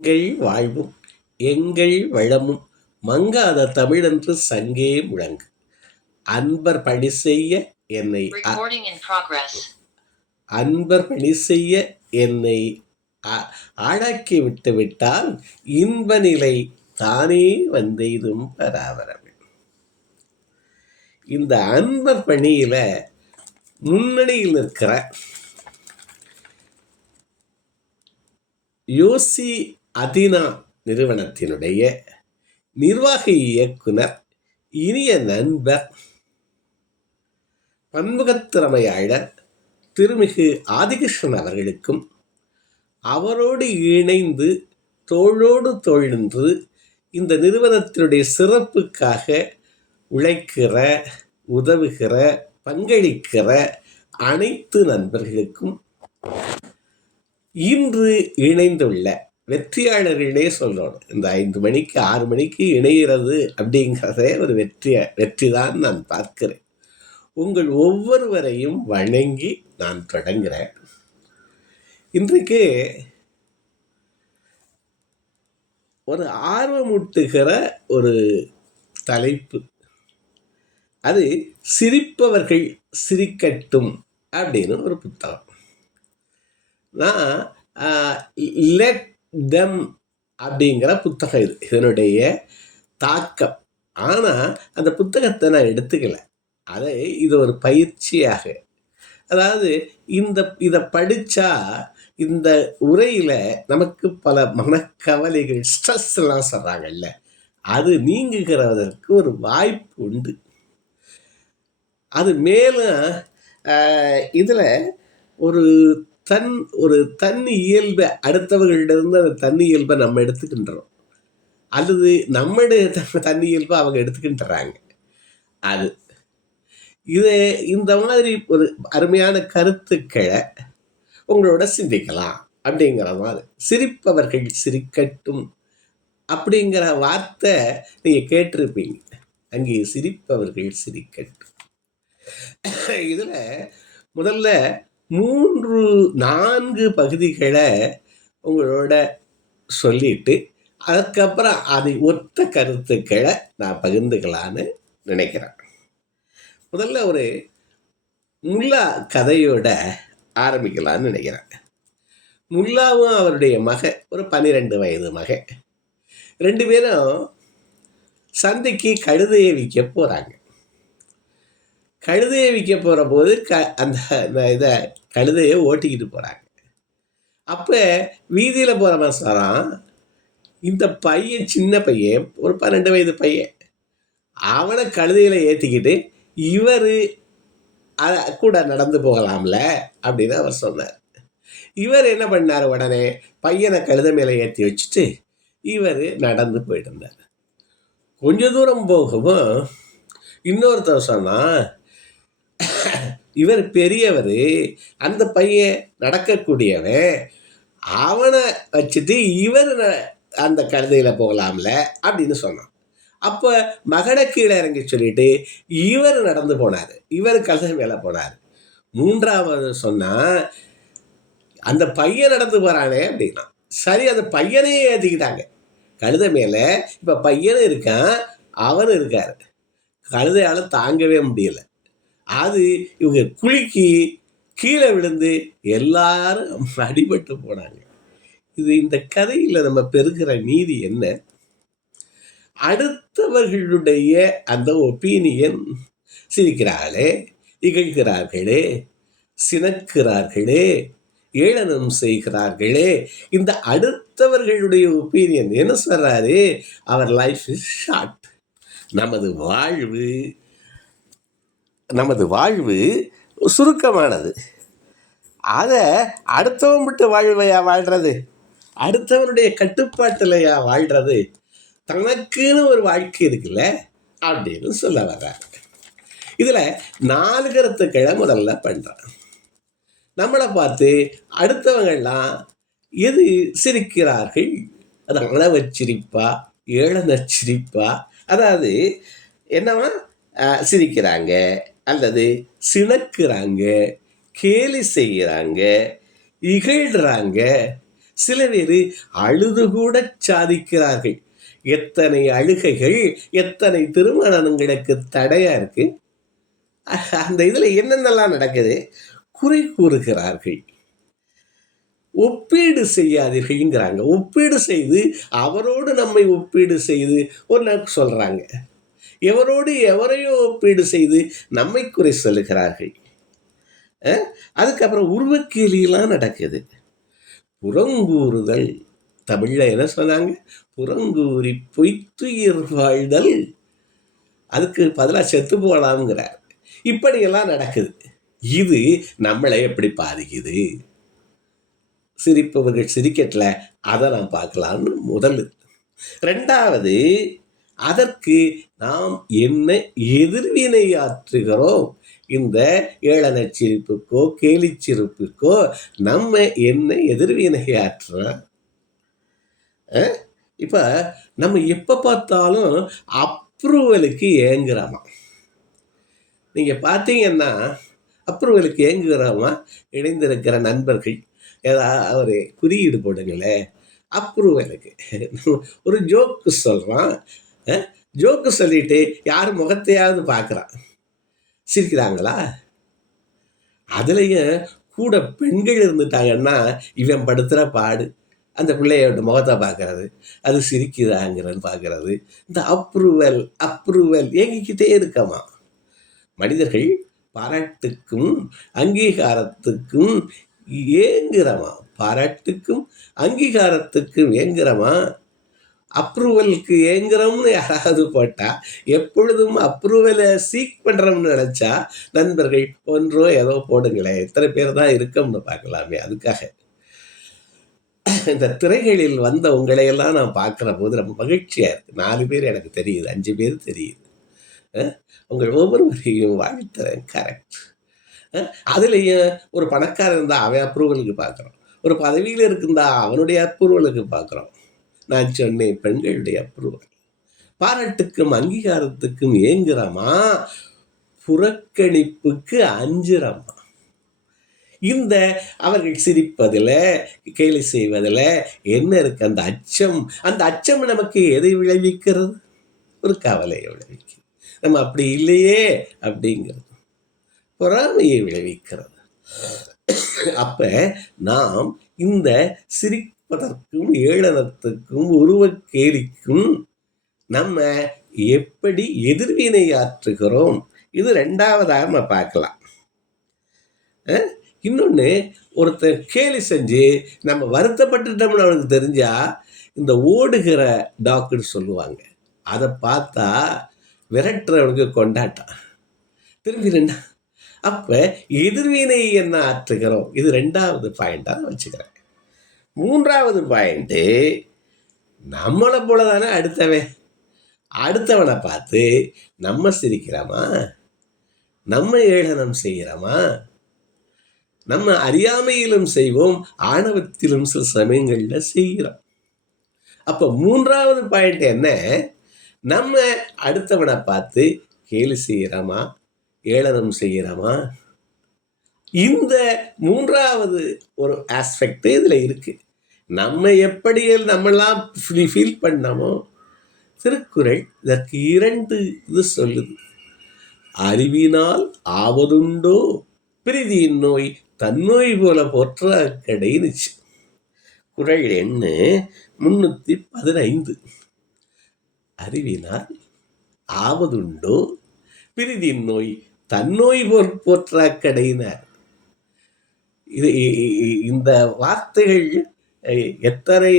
எங்கள் வாழ்வும் எங்கள் வளமும் மங்காத தமிழென்று சங்கே முழங்கு. அன்பர் பணி செய்ய என்னை அன்பர் பணி செய்ய என்னை ஆளாக்கி விட்டு விட்டால் இன்ப நிலை தானே வந்தெய்தும் பராவரம். இந்த அன்பர் பணியில முன்னணியில் நிற்கிற யோசி அதினா நிறுவனத்தினுடைய நிர்வாக இயக்குனர், இனிய நண்பர், பன்முகத்திறமையாளர் திருமிகு ஆதிகிருஷ்ணன் அவர்களுக்கும், அவரோடு இணைந்து தோளோடு தோள் நின்று இந்த நிறுவனத்தினுடைய சிறப்புக்காக உழைக்கிற, உதவுகிற, பங்களிக்கிற அனைத்து நண்பர்களுக்கும், இன்று இணைந்துள்ள வெற்றியாளர்களே சொல்லணும். இந்த 5 மணிக்கு 6 மணிக்கு இணைகிறது அப்படிங்கிறதே ஒரு வெற்றி தான் நான் பார்க்கிறேன். உங்கள் ஒவ்வொருவரையும் வணங்கி நான் தொடங்குகிறேன். இன்றைக்கு ஒரு ஆர்வமூட்டுகிற ஒரு தலைப்பு. அது சிரிப்பவர்கள் சிரிக்கட்டும் அப்படின்னு ஒரு புத்தகம். நான் லெட் தெம் அப்படிங்கிற புத்தகம் இது, இதனுடைய தாக்கம். ஆனால் அந்த புத்தகத்தை நான் எடுத்துக்கல. இது ஒரு பயிற்சியாக, அதாவது இதை படித்தா இந்த உரையில் நமக்கு பல மனக்கவலைகள், ஸ்ட்ரெஸ்லாம் சொல்கிறாங்கல்ல, அது நீங்குகிறதற்கு ஒரு வாய்ப்பு உண்டு. அது மேலும் இதில் ஒரு தன் இயல்பை, அடுத்தவர்களிடந்து அந்த தன் இயல்பை நம்ம எடுத்துக்கின்றோம், அல்லது நம்முடைய தன் இயல்பை அவங்க எடுத்துக்கின்றாங்க. இந்த மாதிரி ஒரு அருமையான கருத்துக்களை உங்களோட சிந்திக்கலாம் அப்படிங்கிற மாதிரி. சிரிப்பவர்கள் சிரிக்கட்டும் அப்படிங்கிற வார்த்தை நீங்கள் கேட்டிருப்பீங்க. அங்கே சிரிப்பவர்கள் சிரிக்கட்டும். இதில் முதல்ல 3-4 பகுதிகளை உங்களோட சொல்லிட்டு அதுக்கப்புறம் அதை ஒத்த கருத்துக்களை நான் பகிர்ந்துக்கலான்னு நினைக்கிறேன். முதல்ல ஒரு முல்லா கதையோட ஆரம்பிக்கலான்னு நினைக்கிறேன். முல்லாவும் அவருடைய ஒரு 12 வயது மகன், 2 பேரும் சந்தைக்கு கழுதையை விற்க போகிறாங்க. கழுதையை விற்க போகிற போது அந்த இதை கழுதையை ஓட்டிக்கிட்டு போகிறாங்க. அப்போ வீதியில் போகிறவன் சொல்கிறான், இந்த பையன், சின்ன பையன், ஒரு 12 வயது பையன், அவனை கழுதையில் ஏற்றிக்கிட்டு இவர் கூட நடந்து போகலாம்ல அப்படின்னு அவர் சொன்னார். இவர் என்ன பண்ணார், உடனே பையனை கழுதை மேலே ஏற்றி வச்சுட்டு இவர் நடந்து போயிட்டு இருந்தார். கொஞ்ச தூரம் போகவும் இன்னொருத்தர் சொன்னால், இவர் பெரியவர், அந்த பையன் நடக்கக்கூடியவன், அவனை வச்சுட்டு இவர் அந்த கழுதையில் போகலாம்ல அப்படின்னு சொன்னான். அப்போ மகனை கீழே இறங்கி சொல்லிட்டு இவர் நடந்து போனார், இவர் கழுதை மேலே போனார். 3வது சொன்னால், அந்த பையன் நடந்து போகிறானே அப்படின்னா. சரி, அந்த பையனையே ஏற்றிக்கிட்டாங்க கழுதை மேலே. இப்போ பையனும் இருக்கான், அவனும் இருக்கார். கழுதையால் தாங்கவே முடியலை. இவங்க குலுக்கி கீழே விழுந்து எல்லாரும் அடிபட்டு போனாங்க. இந்த கதையில் நம்ம பெறுகிற நீதி என்ன? அடுத்தவர்களுடைய அந்த ஒப்பீனியன், சிரிக்கிறார்களே, இகழ்கிறார்களே, சினக்கிறார்களே, ஏளனம் செய்கிறார்களே, இந்த அடுத்தவர்களுடைய ஒப்பீனியன் என்ன சொல்றாரு? அவர் லைஃப் இஸ் ஷார்ட். நமது வாழ்வு சுருக்கமானது. அதை அடுத்தவன் விட்டு வாழ்வையா வாழ்றது? அடுத்தவனுடைய கட்டுப்பாட்டிலையா வாழ்றது? தனக்குன்னு ஒரு வாழ்க்கை இருக்குல்ல அப்படின்னு சொல்ல வர்றாங்க. இதில் 4 கருத்துக்களை முதல்ல பண்ணுறான். நம்மளை பார்த்து அடுத்தவங்கள்லாம் எது சிரிக்கிறார்கள்? அது அளவச்சிரிப்பா, ஏளனச்சிரிப்பா? அதாவது என்னவா, சிரிக்கிறாங்க அல்லது சினக்கிறாங்க, கேலி செய்கிறாங்க, இகழ்கிறாங்க, சில பேர் அழுது கூட சாதிக்கிறார்கள். எத்தனை அழுகைகள், எத்தனை திருமணங்களுக்கு தடையா இருக்கு. அந்த இதுல என்னென்னலாம் நடக்குது? குறை கூறுகிறார்கள். ஒப்பீடு செய்யாதீர்கள்ங்கிறாங்க. ஒப்பீடு செய்து அவரோடு நம்மை ஒப்பீடு செய்து ஒன்று சொல்றாங்க. எவரோடு எவரையோ ஒப்பீடு செய்து நம்மை குறை சொல்லுகிறார்கள். அதுக்கப்புறம் உருவக்கேலியெல்லாம் நடக்குது. புறங்கூறுதல், தமிழ்ல என்ன சொன்னாங்க? புறங்கூறி பொய்த்துயிர் வாழ்தல், அதுக்கு பதிலாக செத்து போகலாம்ங்கிறார். இப்படியெல்லாம் நடக்குது. இது நம்மளை எப்படி பாதிக்குது? சிரிப்பவர்கள் சிரிக்கட்டல, அதை நாம் பார்க்கலாம்னு முதல். ரெண்டாவது, அதற்கு நாம் என்ன எதிர்வினையாற்றுகிறோம்? இந்த ஏளன சிரிப்புக்கோ கேலி சிரிப்புக்கோ நம்ம என்ன எதிர்வினையாற்றுறோம்? இப்போ நம்ம எப்போ பார்த்தாலும் அப்ரூவலுக்கு ஏங்குறோமா? நீங்கள் பார்த்தீங்கன்னா அப்ரூவலுக்கு ஏங்குகிறோமா இணைந்திருக்கிற நண்பர்கள் ஏதாவது ஒரு குறியீடு போடுங்களேன். அப்ரூவலுக்கு ஒரு ஜோக்கு சொல்கிறான், ஜோக்கு சொல்லிட்டு யார் முகத்தையாவது பார்க்குறான், சிரிக்கிறாங்களா? அதுலேயும் கூட பெண்கள் இருந்துட்டாங்கன்னா இவன் படுத்துகிற பாடு, அந்த பிள்ளையோட முகத்தை பார்க்கறது, அது சிரிக்குதாங்கிறது பார்க்கறது, இந்த அப்ரூவல் அப்ரூவல் ஏங்கிக்கிட்டே இருக்கமா. மனிதர்கள் பாராட்டுக்கும் அங்கீகாரத்துக்கும் ஏங்குறமா. பாராட்டுக்கும் அங்கீகாரத்துக்கும் ஏங்குறமா. அப்ரூவலுக்கு ஏங்குறோம்னு யாராவது போட்டா, எப்பொழுதும் அப்ரூவலை சீக் பண்ணுறோம்னு நினச்சா நண்பர்கள் ஒன்றோ ஏதோ போடுங்களேன். எத்தனை பேர் தான் இருக்கோம்னு பார்க்கலாமே. அதுக்காக இந்த திரைகளில் வந்த உங்களையெல்லாம் நான் பார்க்குற போது ரொம்ப மகிழ்ச்சியாக இருக்குது. 4 பேர் எனக்கு தெரியுது, 5 பேர் தெரியுது. உங்கள் ஒவ்வொருவரையும் வாழ்த்துறேன். கரெக்ட். அதுலேயும் ஒரு பணக்காரன் இருந்தால் அவன் அப்ரூவலுக்கு பார்க்குறோம், ஒரு பதவியில் இருக்குந்தா அவனுடைய அப்ரூவலுக்கு பார்க்குறோம். நான் சொன்னேன் பெண்களுடைய அப்ரூவல். பாராட்டுக்கும் அங்கீகாரத்துக்கும் ஏங்குறமா, புறக்கணிப்புக்கு அஞ்சுறமா. இந்த அவர்கள் சிரிப்பதில் கேலி செய்வதில் என்ன இருக்கு? அந்த அச்சம். அந்த அச்சம் நமக்கு எதை விளைவிக்கிறது? ஒரு கவலையை விளைவிக்கிறது. நம்ம அப்படி இல்லையே அப்படிங்கிறது பொறாமையை விளைவிக்கிறது. அப்ப நாம் இந்த சிரிப்பதற்கும் ஏளனத்துக்கும் உருவக்கேலிக்கும் நம்ம எப்படி எதிர்வினையாற்றுகிறோம்? இது ரெண்டாவதாக நம்ம பார்க்கலாம். இன்னொன்று, ஒருத்தர் கேலி செஞ்சு நம்ம வருத்தப்பட்டுட்டோம்னு அவனுக்கு தெரிஞ்சா இந்த ஓடுகிற டாக்குன்னு சொல்லுவாங்க, அதை பார்த்தா விரட்டுறவனுக்கு கொண்டாட்டம். திரும்பி ரெண்டா. அப்போ எதிர்வினை என்ன ஆற்றுகிறோம்? இது ரெண்டாவது பாயிண்டாக வச்சுக்கிறேன். மூன்றாவது பாயிண்ட்டு, நம்மளை போல தானே அடுத்தவனை பார்த்து நம்ம சிரிக்கிறோமா? நம்ம ஏளனம் செய்கிறோமா? நம்ம அறியாமையிலும் செய்வோம், ஆணவத்திலும் சில சமயங்களில் செய்கிறோம். அப்போ மூன்றாவது பாயிண்ட் என்ன? நம்ம அடுத்தவனை பார்த்து கேலி செய்கிறோமா, ஏளனம் செய்கிறோமா? இந்த மூன்றாவது ஒரு ஆஸ்பெக்ட் இதில் இருக்குது. நம்ம எப்படி நம்மளாம் ஃபீல் பண்ணமோ, திருக்குறள் இதற்கு 2 இது சொல்லுது. அறிவினால் ஆவதுண்டோ பிரிதியின் நோய் தன்னோய் போல போற்ற கடைனுச்சு. குறள் எண்ணு 315. அறிவினால் ஆவதுண்டோ பிரிதியின் நோய் தன்னோய் போல் போற்றா கடையினார். இது இந்த வார்த்தைகள் எத்தனை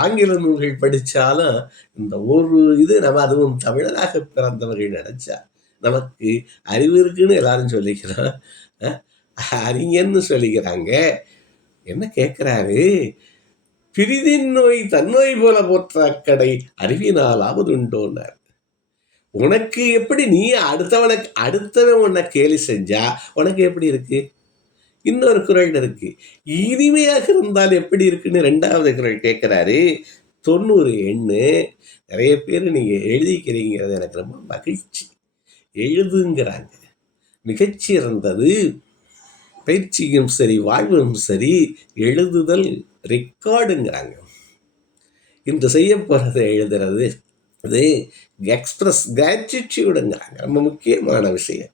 ஆங்கில நூல்கள் படித்தாலும் இந்த ஒரு இது நம்ம, அதுவும் தமிழராக பிறந்தவர்கள் நினச்சா நமக்கு அறிவு இருக்குன்னு எல்லாரும் சொல்லிக்கிறோம், அறிஞன்னு சொல்லிக்கிறாங்க. என்ன கேட்குறாரு? பிரிதின் நோய் தன்னோய் போல போற்றா கடை அறிவினால் ஆவதுண்டோன்னார். உனக்கு எப்படி, நீ அடுத்தவன் உன்னை கேலி செஞ்சா உனக்கு எப்படி இருக்கு? இன்னொரு குறள் இருக்கு, இனிமையாக இருந்தால் எப்படி இருக்குன்னு 2வது குறள் கேட்குறாரு. 90 எண்ணு. நிறைய பேர் நீங்கள் எழுதிக்கிறீங்கிறது எனக்கு ரொம்ப மகிழ்ச்சி. எழுதுங்கிறாங்க. மிகச்சிறந்தது பயிற்சியும் சரி வாழ்வும் சரி எழுதுதல். ரெக்கார்டுங்கிறாங்க. இன்று செய்ய போகிறத எழுதுறது அது எக்ஸ்பிரஸ் கிராட்டிடியூடுங்கிறாங்க. ரொம்ப முக்கியமான விஷயம்.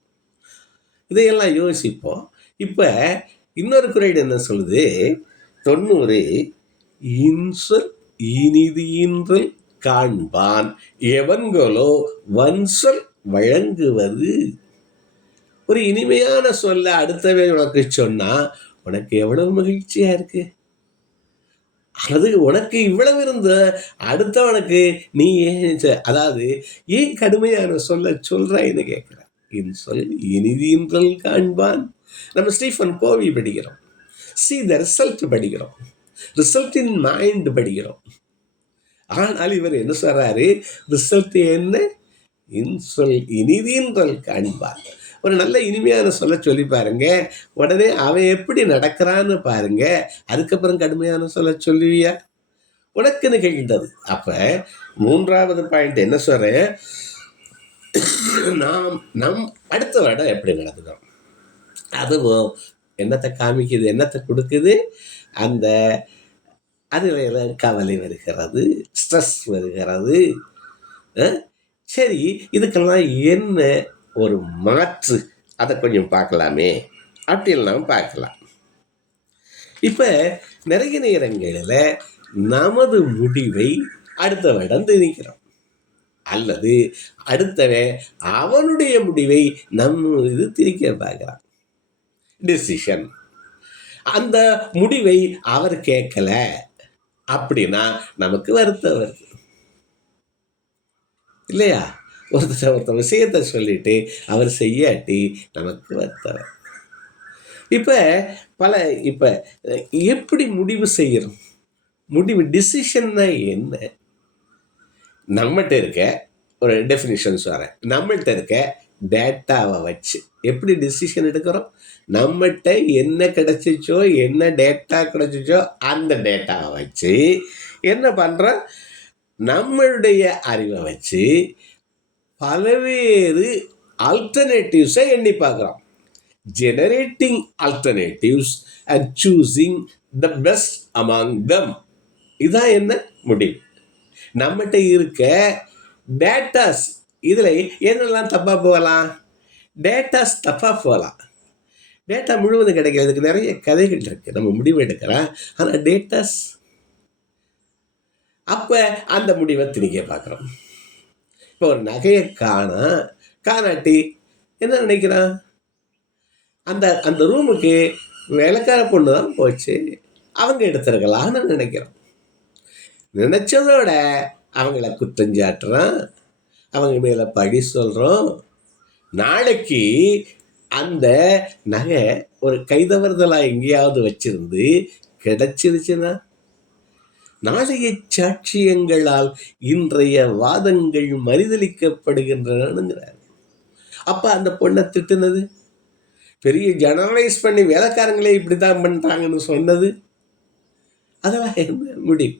இதையெல்லாம் யோசிப்போம். இப்போ இன்னொரு குறியீடு என்ன சொல்லுது? 90 இன்சொல் இனிது ஈன்றல் காண்பான் எவன்களோ வன்சொல் வழங்குவது. ஒரு இனிமையான சொல்ல அடுத்தவே உனக்கு சொன்னா உனக்கு எவ்வளவு மகிழ்ச்சியா இருக்கு. அது உனக்கு இவ்வளவு இருந்த அடுத்தவனுக்கு நீ ஏன் அதாவது ஏன் கடுமையான சொல்ல சொல்றான்னு கேட்கிற. இன்சொல் இனிதீன்றல் காண்பான். நம்ம ஸ்டீஃபன் கோவி படிக்கிறோம். சி த ரிசல்ட் படிக்கிறோம். ரிசல்ட் இன் மைண்ட் படிக்கிறோம். ஆனால் இவர் என்ன சொல்றாரு? ரிசல்ட் என்ன? இன்சொல் இனிதீன்றல் காண்பான். ஒரு நல்ல இனிமையான சொல்ல சொல்லி பாருங்க, உடனே அவன் எப்படி நடக்கிறான்னு பாருங்க, அதுக்கப்புறம் கடுமையான சொல்ல சொல்லுவியா? உனக்கு நிகழ்ந்தது. அப்ப 3வது பாயிண்ட் என்ன சொல்றேன்? நம் அடுத்த வருடம் எப்படி நடந்துக்கிறோம், அதுவும் என்னத்தை காமிக்குது, என்னத்தை கொடுக்குது? அந்த அதில் கவலை வருகிறது, ஸ்ட்ரெஸ் வருகிறது. சரி, இதுக்கெல்லாம் என்ன ஒரு மாற்று? அதை கொஞ்சம் பார்க்கலாமே அப்படின்லாம் பார்க்கலாம். இப்போ நிறைய நேரங்களில் நமது முடிவை அடுத்தவரிடம் திணிக்கிறோம், அல்லது அடுத்தவன் அவனுடைய முடிவை நம்ம இது திணிக்க பார்க்குறான். டிசிஷன், அந்த முடிவை அவர் கேட்கல அப்படின்னா நமக்கு வருத்தம் வருது இல்லையா? ஒருத்த விஷயத்தை சொல்லிட்டு அவர் செய்யாட்டி நமக்கு வருத்தம். இப்போ எப்படி முடிவு செய்யறோம்? முடிவு டிசிஷன்னா என்ன? நம்மகிட்ட இருக்க ஒரு டெஃபினிஷன்ஸ் வரேன். நம்மள்கிட்ட இருக்க டேட்டாவை வச்சு எப்படி டிசிஷன் எடுக்கிறோம்? நம்மகிட்ட என்ன கிடைச்சிச்சோ, என்ன டேட்டா கிடைச்சிச்சோ அந்த டேட்டாவை வச்சு என்ன பண்ணுறோம்? நம்மளுடைய அறிவை வச்சு பல்வேறு ஆல்டர்னேட்டிவ்ஸை எண்ணி பார்க்குறோம். Generating alternatives and choosing the best among தம். இதுதான் என்ன முடிவு. நம்மகிட்ட இருக்க டேட்டாஸ், இதில் என்னெல்லாம் தப்பாக போகலாம்? டேட்டாஸ் தப்பாக போகலாம். டேட்டா முழுவதும் கிடைக்கிறதுக்கு நிறைய கதைகள் இருக்குது. நம்ம முடிவு எடுக்கலாம், ஆனால் டேட்டாஸ் அப்போ அந்த முடிவை திணிக்க பார்க்குறோம். இப்போ ஒரு நகையை காணாட்டி என்ன நினைக்கிறான்? அந்த ரூமுக்கு வேலைக்கார பொண்ணு தான் போச்சு, அவங்க எடுத்துருக்கலான்னு நினைக்கிறோம். நினைச்சதோட அவங்கள குற்றஞ்சாட்டுறான், அவங்க மேலே பழி சொல்கிறோம். நாளைக்கு அந்த நகை ஒரு கைதவறுதலாக எங்கேயாவது வச்சிருந்து கிடைச்சிருச்சுன்னா நாளைய சாட்சியங்களால் இன்றைய வாதங்கள் மறுதளிக்கப்படுகின்றனங்கிறார். அப்போ அந்த பொண்ணை திட்டுனது, பெரிய ஜெனரலைஸ் பண்ணி வேலைக்காரங்களே இப்படி தான் பண்ணுறாங்கன்னு சொன்னது, அதெல்லாம் என்ன முடிவு?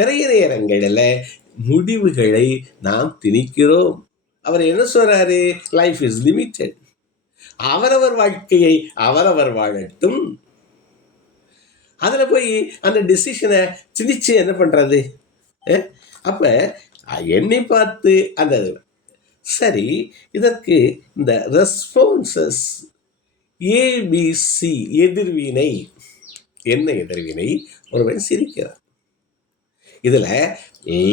நிறைய நேரங்களில் முடிவுகளை நாம் திணிக்கிறோம். அவர் என்ன சொல்றாரு? Life is limited. அவரவர் வாழ்க்கையை அவரவர் வாழட்டும். அதில் போய் அந்த டிசிஷனை திணிச்சு என்ன பண்ணுறது? அப்போ எண்ணி பார்த்து அந்த சரி, இதற்கு இந்த ரெஸ்பான்சஸ் ஏபிசி எதிர்வினை. என்ன எதிர்வினை? ஒருவன் சிரிக்கிறான். இதில்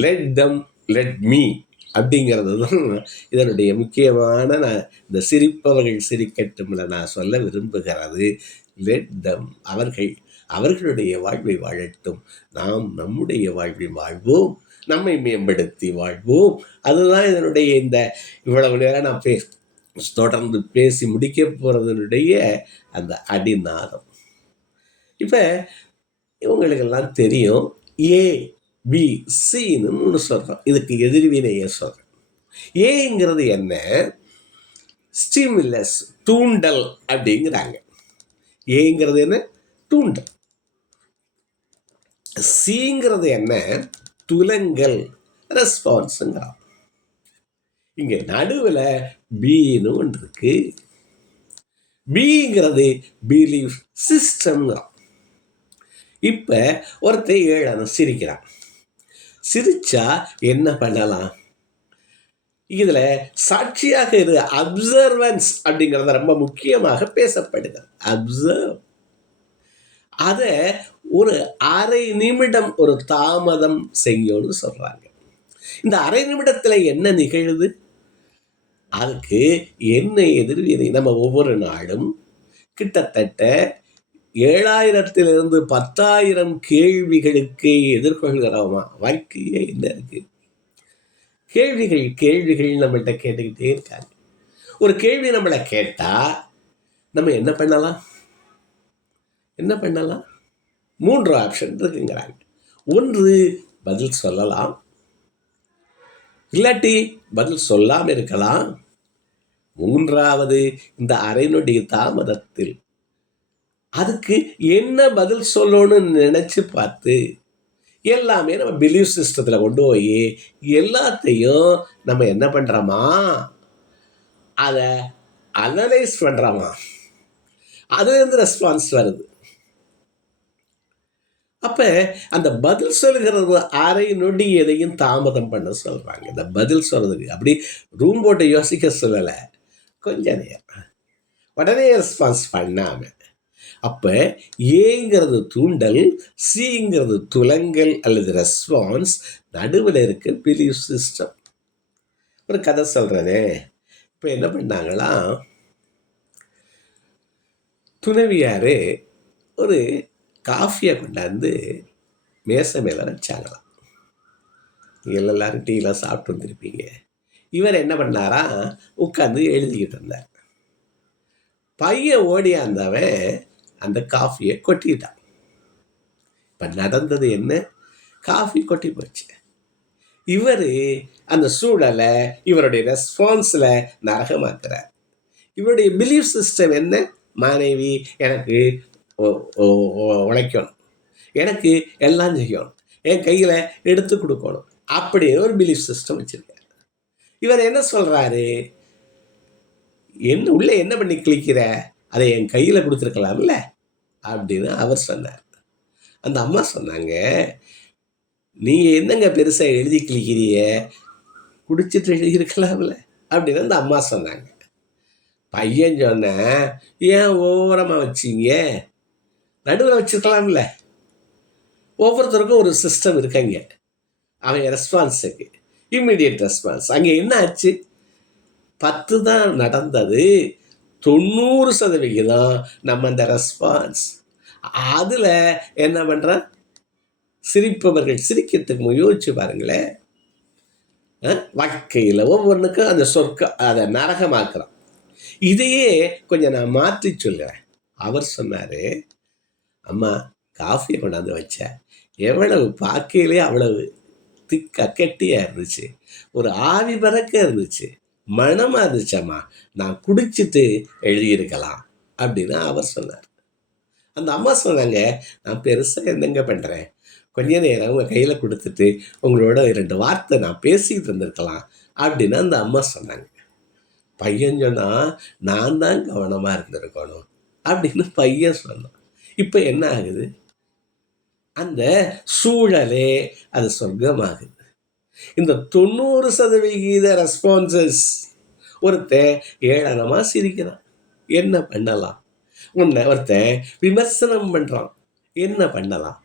லெட் தம் லெட் மீ அப்படிங்கிறது தான் இதனுடைய முக்கியமான, நான் இந்த சிரிப்பவர்கள் சிரிக்கட்டும்ல நான் சொல்ல விரும்புகிறது. லெட் தம், அவர்களுடைய வாழ்வை வாழட்டும், நாம் நம்முடைய வாழ்வை வாழ்வோம், நம்மை மேம்படுத்தி வாழ்வோம். அதுதான் இதனுடைய இந்த இவ்வளவு நேரம் நான் தொடர்ந்து பேசி முடிக்க போகிறதனுடைய அந்த அடிநாதம். இப்போ இவங்களுக்கெல்லாம் தெரியும் ஏபிசின்னு ஒன்று சொல்கிறோம். இதுக்கு எதிர்வினையே சொல்கிறேன். ஏங்கிறது என்ன? ஸ்டிமுலஸ், தூண்டல் அப்படிங்கிறாங்க. ஏங்கிறது என்ன? தூண்டல். சிங்கிறது என்ன? துலங்கல், ரெஸ்பான்ஸுங்கிறான். இங்கே நடுவில் பின்னு ஒன்று இருக்கு. பிங்கிறது பிலீஃப் சிஸ்டம்ங்கிறான். இப்போ ஒருத்தன் 7 அணம் சிரிக்கிறான். சிரிச்சா என்ன பண்ணலாம்? இதில் சாட்சியாக இரு, அப்சர்வன்ஸ் அப்படிங்கிறத ரொம்ப முக்கியமாக பேசப்படுது. அப்சர்வ். அதை ஒரு அரை நிமிடம் ஒரு தாமதம் செய்யணும்னு சொல்கிறாங்க. இந்த அரை நிமிடத்தில் என்ன நிகழுது? அதுக்கு என்ன எதிர்வினை? நம்ம ஒவ்வொரு நாளும் கிட்டத்தட்ட 7000 10,000 கேள்விகளுக்கு எதிர்கொள்கிறோமா? வாழ்க்கையே என்ன இருக்கு? கேள்விகள் நம்மள்கிட்ட கேட்டுக்கிட்டே இருக்காங்க. ஒரு கேள்வி நம்மளை கேட்டா நம்ம என்ன பண்ணலாம்? 3 ஆப்ஷன் இருக்குங்கிறாங்க. ஒன்று, பதில் சொல்லலாம். இல்லாட்டி பதில் சொல்லாமல் இருக்கலாம். மூன்றாவது, இந்த அரை நொடி தாமதத்தில் அதுக்கு என்ன பதில் சொல்லணும்னு நினைச்சு பார்த்து எல்லாமே நம்ம பிலீஃப் சிஸ்டத்தில் கொண்டு போய் எல்லாத்தையும் நம்ம என்ன பண்ணுறோமா, அதை அனலைஸ் பண்ணுறோமா, அதுலேருந்து ரெஸ்பான்ஸ் வருது. அப்போ அந்த பதில் சொல்கிறது அரை நொடி எதையும் தாமதம் பண்ண சொல்கிறாங்க. இந்த பதில் சொல்கிறதுக்கு அப்படி ரூம் போட்டு யோசிக்க சொல்லலை, கொஞ்ச நேரம் உடனே ரெஸ்பான்ஸ் பண்ணாமல். அப்போ ஏங்கிறது தூண்டல், சிங்கிறது துலங்கல் அல்லது ரெஸ்பான்ஸ், நடுவில் இருக்க பிலீஃப் சிஸ்டம். ஒரு கதை சொல்கிறதே. இப்போ என்ன பண்ணாங்களா, துணைவியார் ஒரு காஃபியை கொண்டாந்து மேசை மேலே வச்சாங்களாம். நீங்கள் எல்லோரும் டீலாம் சாப்பிட்டு வந்துருப்பீங்க. இவர் என்ன பண்ணாரா, உட்காந்து எழுதிக்கிட்டு இருந்தார். பையன் ஓடியாந்தவன் அந்த காஃபியை கொட்டிட்டான். இப்போ நடந்தது என்ன? காஃபி கொட்டி போச்சு. இவர் அந்த சூழலை இவருடைய ரெஸ்பான்ஸில் நரகமாக்குறார். இவருடைய பிலீஃப் சிஸ்டம் என்ன? மனைவி எனக்கு உழைக்கணும், எனக்கு எல்லாம் செய்யணும், என் கையில் எடுத்து கொடுக்கணும், அப்படின்னு ஒரு பிலீஃப் சிஸ்டம் வச்சுருக்கார். இவர் என்ன சொல்கிறாரு, உள்ளே என்ன பண்ணி கிளிக்கிற, அதை என் கையில் கொடுத்துருக்கலாம்ல அப்படின்னு அவர் சொன்னார். அந்த அம்மா சொன்னாங்க, நீங்கள் என்னங்க பெருசாக எழுதி கிளிக்கிறிய, குடிச்சிட்டு எழுதியிருக்கலாம்ல அப்படின்னு அந்த அம்மா சொன்னாங்க. பையன் சொன்ன, ஏன் ஓரமாக வச்சிங்க, நடுவில் வச்சுருக்கலாம்ல. ஒவ்வொருத்தருக்கும் ஒரு சிஸ்டம் இருக்காங்க. அவன் ரெஸ்பான்ஸுக்கு இம்மிடியட் ரெஸ்பான்ஸ். அங்கே என்ன ஆச்சு? 10 தான் நடந்தது, 90% நம்ம அந்த ரெஸ்பான்ஸ். அதில் என்ன பண்ணுறான், சிரிப்பவர்கள் சிரிக்கிறதுக்கு முயற்சி பாருங்களேன். வாழ்க்கையில் ஒவ்வொன்றுக்கும் அந்த அதை நரகமாக்குறான். இதையே கொஞ்சம் நான் மாற்றி சொல்கிறேன். அவர் சொன்னார், அம்மா காஃபியை கொண்டாந்து வச்சேன், எவ்வளவு பார்க்கையிலே அவ்வளவு திக்காக கெட்டியாக இருந்துச்சு, ஒரு ஆவி பறக்க இருந்துச்சு, மனமாக இருந்துச்சம்மா, நான் குடிச்சிட்டு எழுதியிருக்கலாம் அப்படின்னு அவர் சொன்னார். அந்த அம்மா சொன்னாங்க, நான் பெருசாக என்னங்க பண்ணுறேன், கொஞ்ச நேரம் உங்கள் கையில் கொடுத்துட்டு உங்களோட 2 வார்த்தை நான் பேசிக்கிட்டு இருந்திருக்கலாம் அப்படின்னு அந்த அம்மா சொன்னாங்க. பையன் சொன்னால், நான் தான் கவனமாக இருந்திருக்கணும் அப்படின்னு பையன் சொன்னான். இப்போ என்ன ஆகுது, அந்த சூழலே அது சொர்க்கமாகுது. இந்த 90% ரெஸ்பான்சஸ். ஒருத்தன் ஏளனமாக சிரிக்கிறான், என்ன பண்ணலாம்? ஒருத்தன் விமர்சனம் பண்ணுறான், என்ன பண்ணலாம்?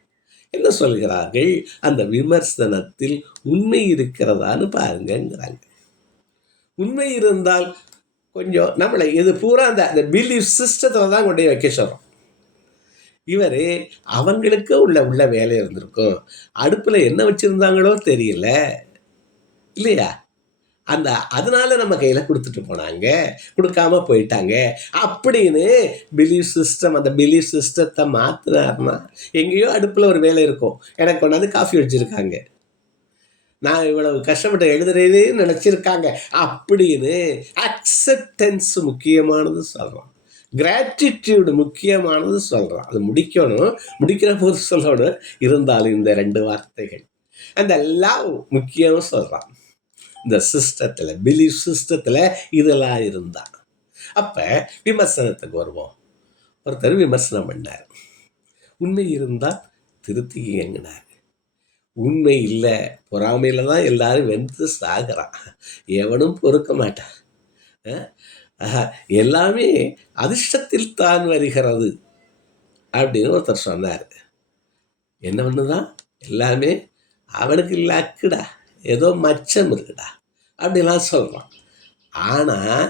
என்ன சொல்கிறார்கள், அந்த விமர்சனத்தில் உண்மை இருக்கிறதான்னு பாருங்கிறாங்க. உண்மை இருந்தால் கொஞ்சம் நம்மளை இது பூரா அந்த பிலீஃப் சிஸ்டத்தில் தான் கொண்டு வைக்க சொல்கிறோம். இவர் அவங்களுக்கு உள்ள வேலை இருந்திருக்கும், அடுப்பில் என்ன வச்சுருந்தாங்களோ தெரியல இல்லையா, அதனால நம்ம கையில் கொடுத்துட்டு போனாங்க, கொடுக்காம போயிட்டாங்க அப்படின்னு பிலீஃப் சிஸ்டம். அந்த பிலீஃப் சிஸ்டத்தை மாற்றினார்னா, எங்கேயோ அடுப்பில் ஒரு வேலை இருக்கும், எனக்கு கொண்டாந்து காஃபி வச்சுருக்காங்க, நான் இவ்வளவு கஷ்டப்பட்டு எழுதுறேன்னு நினச்சிருக்காங்க அப்படின்னு அக்செப்டன்ஸ் முக்கியமானது சொல்கிறோம். கிராட்டிடியூடு முக்கியமானது சொல்கிறோம். அது முடிக்கிற போது சொல்லணும். இருந்தாலும் இந்த 2 வார்த்தைகள், அந்த லவ் முக்கியம் சொல்கிறான். இந்த சிஸ்டத்தில், பிலீஃப் சிஸ்டத்தில் இதெல்லாம் இருந்தால். அப்போ விமர்சனத்துக்கு வருவோம். ஒருத்தர் விமர்சனம் பண்ணார், உண்மை இருந்தால் திருத்திங்கன்னார். உண்மை இல்லை, பொறாமையில் தான் எல்லாரும் வெந்து சாகிறான், எவனும் பொறுக்க மாட்டான். எல்லாமே அதிர்ஷ்டத்தில் தான் வருகிறது அப்படின்னு ஒருத்தர் சொன்னார். என்ன பண்ணுதான் எல்லாமே அவனுக்கு லக்குடா, ஏதோ மச்சம் இருக்குடா அப்படிலாம் சொல்கிறான். ஆனால்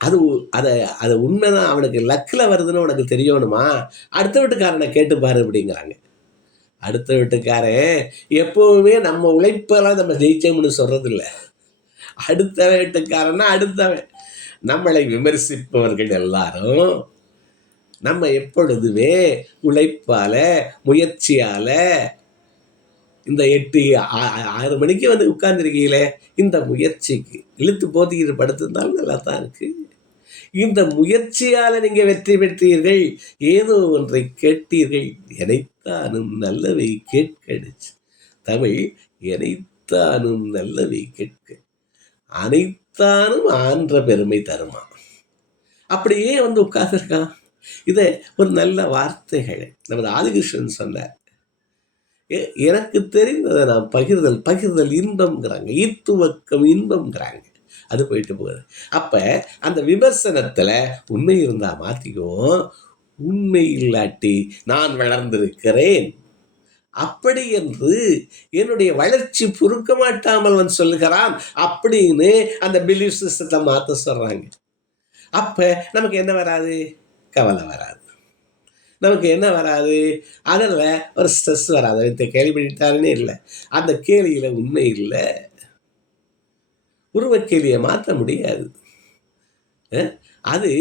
அது அதை அது உண்மைதான், அவனுக்கு லக்கில் வருதுன்னு உனக்கு தெரியணுமா, அடுத்த வீட்டுக்காரனை கேட்டுப்பாரு அப்படிங்கிறாங்க. அடுத்த வீட்டுக்காரன் எப்போவுமே நம்ம உழைப்பெல்லாம் நம்ம ஜெயிச்சோம்னு சொல்கிறதில்ல. அடுத்த வீட்டுக்காரன்னா அடுத்தவன். நம்மளை விமர்சிப்பவர்கள் எல்லாரும் நம்ம எப்பொழுதுமே உழைப்பால், முயற்சியால், இந்த 6 மணிக்கு வந்து உட்கார்ந்துருக்கீங்களே, இந்த முயற்சிக்கு இழுத்து போத்திக்கிட்டு படுத்திருந்தாலும் நல்லா தான் இருக்குது. இந்த முயற்சியால் நீங்கள் வெற்றி பெற்றீர்கள், ஏதோ ஒன்றை கேட்டீர்கள். எனைத்தானும் நல்லவை கேட்கடிச்சு தமிழ், எனைத்தானும் நல்லவை கேட்க அனைத்தானும் ஆன்ற பெருமை தருமா. அப்படியே வந்து உட்கார்ந்துருக்கான். இதை ஒரு நல்ல வார்த்தைகளை நமது ஆதிகிருஷ்ணன் சொன்னார். எனக்கு தெரிந்ததை நான் பகிர்தல் இன்பம்ங்கிறாங்க, ஈத்துவக்கம் இன்பம்ங்கிறாங்க. அது போயிட்டு போகுது. அப்போ அந்த விமர்சனத்தில் உண்மை இருந்தால் மாற்றிக்குவோம், உண்மை இல்லாட்டி நான் வளர்ந்திருக்கிறேன் அப்படி என்று என்னுடைய வளர்ச்சி பொறுக்க மாட்டாமல் வந்து சொல்லுகிறான் அப்படின்னு அந்த பிலீஃப் சிஸ்டத்தை மாற்ற சொல்கிறாங்க. அப்போ நமக்கு என்ன வராது? கவலை வராது. நமக்கு என்ன வராது? அதில் ஒரு ஸ்ட்ரெஸ் வராது. இந்த கேள்வி பண்ணிட்டாருன்னே இல்லை, அந்த கேள்வியில் உண்மை இல்லை. உருவக்கேலியை மாற்ற முடியாது. அது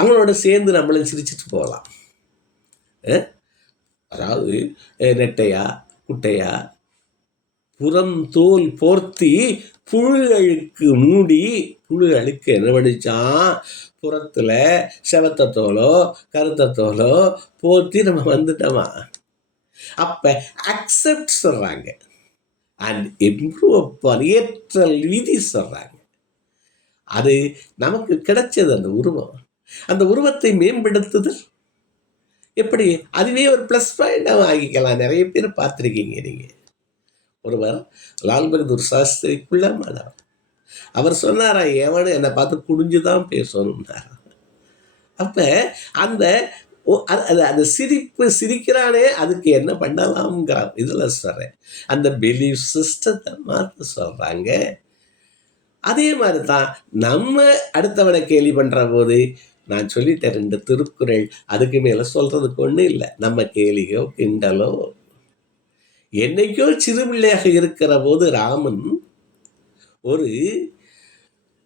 அவனோட சேர்ந்து நம்மளும் சிரிச்சிட்டு போகலாம். அதாவது நெட்டையா குட்டையா புறம் தோல் போர்த்தி புழு அழுக்கு மூடி, புழு அழுக்கு என்ன பண்ணிச்சான், புறத்தில் செவத்த தோலோ கருத்த தோலோ போர்த்தி நம்ம வந்துட்டோமா. அப்போ அக்செப்ட் சொல்கிறாங்க அண்ட் இம்ப்ரூவ் அப்பான், ஏற்றல் விதி சொல்கிறாங்க. அது நமக்கு கிடைச்சது அந்த உருவம். அந்த உருவத்தை மேம்படுத்துதல் எப்படி? அதுவே ஒரு ப்ளஸ் பாயிண்டாக ஆகிக்கலாம். நிறைய பேர் பார்த்துருக்கீங்க நீங்கள். ஒருவர் லால் பகதூர் சாஸ்திரிக்குள்ள மாணவர், அவர் சொன்னாரா, எவனும் என்னை பார்த்து குடிஞ்சு தான் பேசணும்னார். அப்போ அந்த அந்த சிரிப்பு சிரிக்கிறானே, அதுக்கு என்ன பண்ணலாம்ங்கிறான். இதில் சொல்கிறேன், அந்த பிலீஃப் சிஸ்டத்தை மாற்ற சொல்கிறாங்க. அதே மாதிரி தான் நம்ம அடுத்தவனை கேலி பண்ணுற போது, நான் சொல்லிட்டேன் 2 திருக்குறள், அதுக்கு மேலே சொல்கிறதுக்கு ஒன்றும் இல்லை. நம்ம கேலியோ கிண்டலோ, என்னைக்கோ சிறுபிள்ளையாக இருக்கிற போது ராமன் ஒரு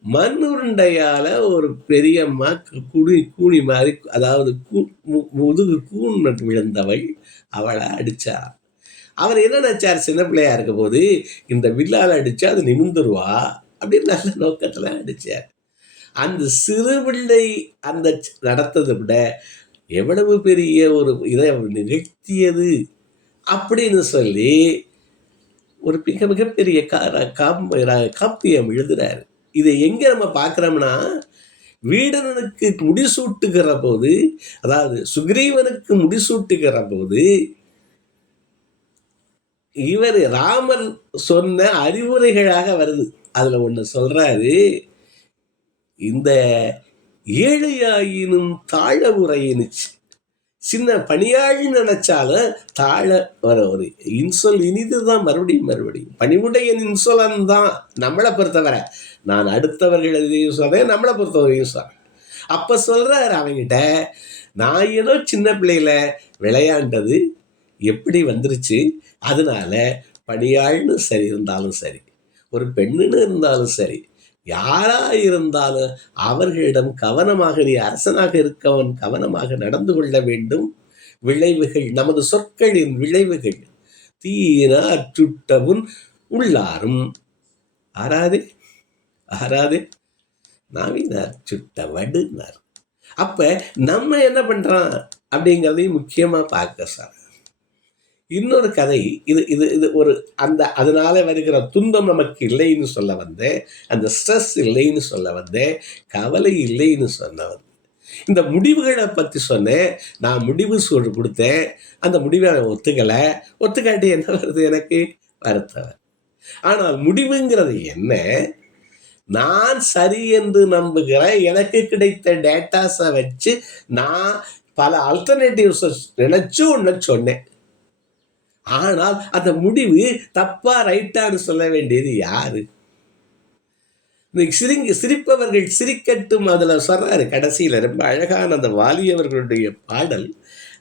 மண் உருண்டையால் ஒரு பெரியம்மா கூனி மாதிரி, அதாவது முதுகு கூன் மட்டும் விழுந்தவள், அவளை அடித்தார். அவர் என்ன நினச்சார், சின்ன பிள்ளையா இருக்க போது இந்த வில்லால் அடித்தா அது நிமிந்துருவா அப்படின்னு நல்ல நோக்கத்தில் அடித்தார். அந்த சிறுபிள்ளை அந்த நடத்ததை விட எவ்வளவு பெரிய ஒரு இதை நிகழ்த்தியது அப்படின்னு சொல்லி ஒரு மிகப்பெரிய காப்பியம் எழுதுறாரு. இதை எங்கே நம்ம பார்க்குறோம்னா, வீடனுக்கு முடிசூட்டுகிற போது, அதாவது சுக்ரீவனுக்கு முடிசூட்டுகிற போது, இவர் ராமர் சொன்ன அறிவுரைகளாக வருது. அதில் ஒன்று சொல்கிறாரு, இந்த ஏழையாயினும் தாழ உரையினுச்சு, சின்ன பணியாளி நினைச்சாலும் தாழ வர ஒரு இன்சொல் இனிது தான். மறுபடியும் பணிவுடைய இன்சொலன் தான் நம்மளை பொறுத்தவரை. நான் அடுத்தவர்களையும் சொல்கிறேன், நம்மளை பொறுத்தவரையும் சொல்கிறேன். அப்போ சொல்கிறார் அவங்கிட்ட, நான் ஏதோ சின்ன பிள்ளையில விளையாண்டது எப்படி வந்துருச்சு, அதனால பணியாள்னு சரி இருந்தாலும் சரி, ஒரு பெண்ணுன்னு இருந்தாலும் சரி, யாராக இருந்தாலும் அவர்களிடம் கவனமாக, நீ அரசனாக இருக்கவன் கவனமாக நடந்து கொள்ள வேண்டும். விளைவுகள், நமது சொற்களின் விளைவுகள் தீயினார் சுட்டவும் உள்ளாரும் ஆறாதே நாவினார் சுட்ட வடுனார். அப்போ நம்ம என்ன பண்ணுறோம் அப்படிங்கிறதையும் முக்கியமாக பார்க்க சார். இன்னொரு கதை, இது இது இது ஒரு அதனால வருகிற துன்பம் நமக்கு இல்லைன்னு சொல்ல வந்தேன், அந்த ஸ்ட்ரெஸ் இல்லைன்னு சொல்ல வந்தேன், கவலை இல்லைன்னு சொல்ல வந்தேன். இந்த முடிவுகளை பற்றி சொன்னேன். நான் முடிவு கொடுத்தேன். அந்த முடிவை அவன் ஒத்துக்காட்டி என்ன வருது எனக்கு? வருத்தம். ஆனால் முடிவுங்கிறது என்ன? நான் சரி என்று நம்புகிற எனக்கு கிடைத்த டேட்டாஸை வச்சு நான் பல ஆல்டர்னேட்டிவ்ஸை நினைச்சு ஒன்று சொன்னேன். ஆனால் அந்த முடிவு தப்பா ரைட்டான்னு சொல்ல வேண்டியது யாரு? சிரிப்பவர்கள் சிரிக்கட்டும் அதுல சொல்றாரு கடைசியில, ரொம்ப அழகான அந்த வாலியவர்களுடைய பாடல்.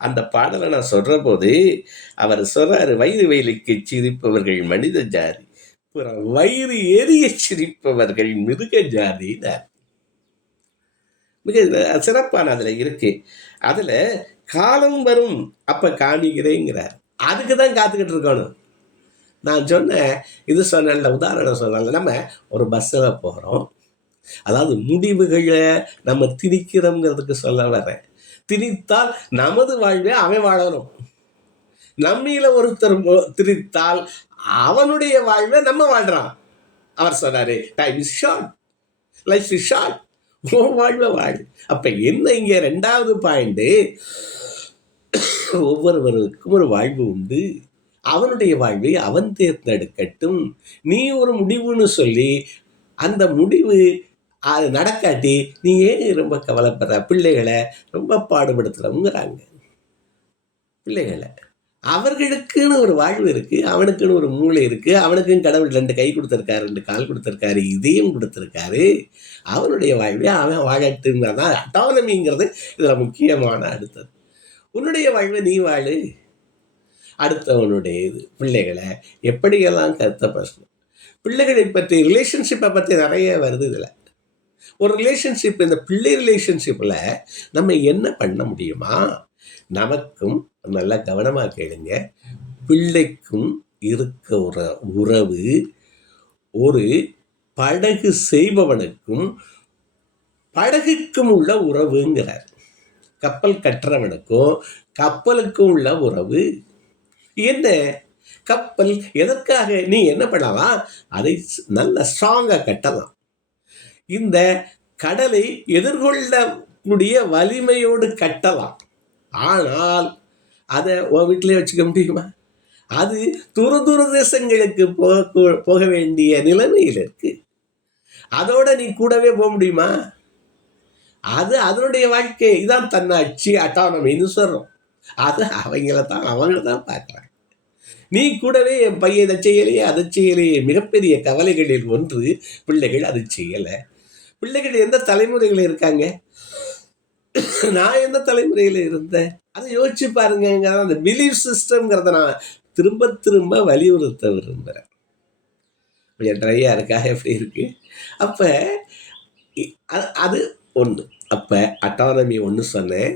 அந்த பாடலை நான் சொல்ற போது அவர் சொல்றாரு, வயிறு வேலைக்கு சிரிப்பவர்கள் மனித ஜாதி, வயிறு எரிய சிரிப்பவர்கள் மிருக ஜாதி. மிக சிறப்பான அதுல இருக்கு. அதுல காலம் வரும் அப்ப காமிக்கிறேங்கிறார். அதுக்கு தான் காத்துக்கிட்டு இருக்கணும். நான் சொன்னேன், இது சொன்ன உதாரணம் சொன்னால, நம்ம ஒரு பஸ்ஸில் போகிறோம். அதாவது முடிவுகளை நம்ம திணிக்கிறோங்கிறதுக்கு சொல்ல வரேன். திணித்தால் நமது வாழ்வே அவன் வாழணும். நம்மில ஒருத்தர் திணித்தால் அவனுடைய வாழ்வை நம்ம வாழ்றான். அவர் சொன்னாரு, time is short, life is short, வாழ்வை வாழ். அப்ப என்ன இங்க 2வது பாயிண்ட், ஒவ்வொருவருக்கும் ஒரு வாழ்வு உண்டு. அவனுடைய வாழ்வை அவன் தேர்ந்தெடுக்கட்டும். நீ ஒரு முடிவுன்னு சொல்லி அந்த முடிவு அது நடக்காட்டி நீ ஏன் ரொம்ப கவலைப்படுற? பிள்ளைகளை ரொம்ப பாடுபடுத்துறவங்கிறாங்க. பிள்ளைகளை அவர்களுக்குன்னு ஒரு வாழ்வு இருக்கு, அவனுக்குன்னு ஒரு மூளை இருக்கு, அவனுக்குன்னு கடவுள் 2 கை கொடுத்துருக்காரு, 2 கால் கொடுத்துருக்காரு, இதயம் கொடுத்துருக்காரு. அவனுடைய வாழ்வை அவன் வாழட்டுங்கிறதான் அட்டானமிங்கிறது இதுல முக்கியமான அடுத்தது. உன்னுடைய வாழ்வை நீ வாழு. அடுத்தவனுடைய இது பிள்ளைகளை எப்படியெல்லாம் கருத்தை பேசணும். பிள்ளைகளை பற்றி, ரிலேஷன்ஷிப்பை பற்றி நிறைய வருது இதில். ஒரு ரிலேஷன்ஷிப், இந்த பிள்ளை ரிலேஷன்ஷிப்பில் நம்ம என்ன பண்ண முடியுமா? நமக்கும் நல்லா கவனமாக கேளுங்க, பிள்ளைக்கும் இருக்க உறவு ஒரு படகு செய்பவனுக்கும் படகுக்கும் உள்ள உறவுங்கிறார். கப்பல் கட்டுறவனுக்கும் கப்பலுக்கும் உள்ள உறவு என்ன? கப்பல் எதற்காக? நீ என்ன பண்ணலாம், அதை நல்ல ஸ்ட்ராங்கா கட்டலாம். இந்த கடலை எதிர்கொள்ளக்கூடிய வலிமையோடு கட்டலாம். ஆனால் அதை உன் வீட்டிலே வச்சுக்க முடியுமா? அது தூர தேசங்களுக்கு போக வேண்டிய நிலைமையில் இருக்கு. அதோட நீ கூடவே போக முடியுமா? அது அதனுடைய வாழ்க்கை. இதான் தன்னாட்சி, அட்டானமின்னு சொல்றோம். அது அவங்கள தான் பார்க்குறாங்க. நீ கூடவே என் பையன் இதை செய்யலையே அதை செய்யலையே. மிகப்பெரிய கவலைகளில் ஒன்று பிள்ளைகள் அதை செய்யலை. பிள்ளைகள் எந்த தலைமுறையில் இருக்காங்க, நான் எந்த தலைமுறையில் இருந்தேன், அதை யோசிச்சு பாருங்க. அந்த பிலீஃப் சிஸ்டம்ங்கிறத நான் திரும்ப திரும்ப வலியுறுத்த விரும்புகிறேன். கொஞ்சம் ட்ரையா இருக்கா? எப்படி இருக்கு? அப்போ அது ஒன்று. அப்போ அட்டானமி ஒன்று சொன்னேன்.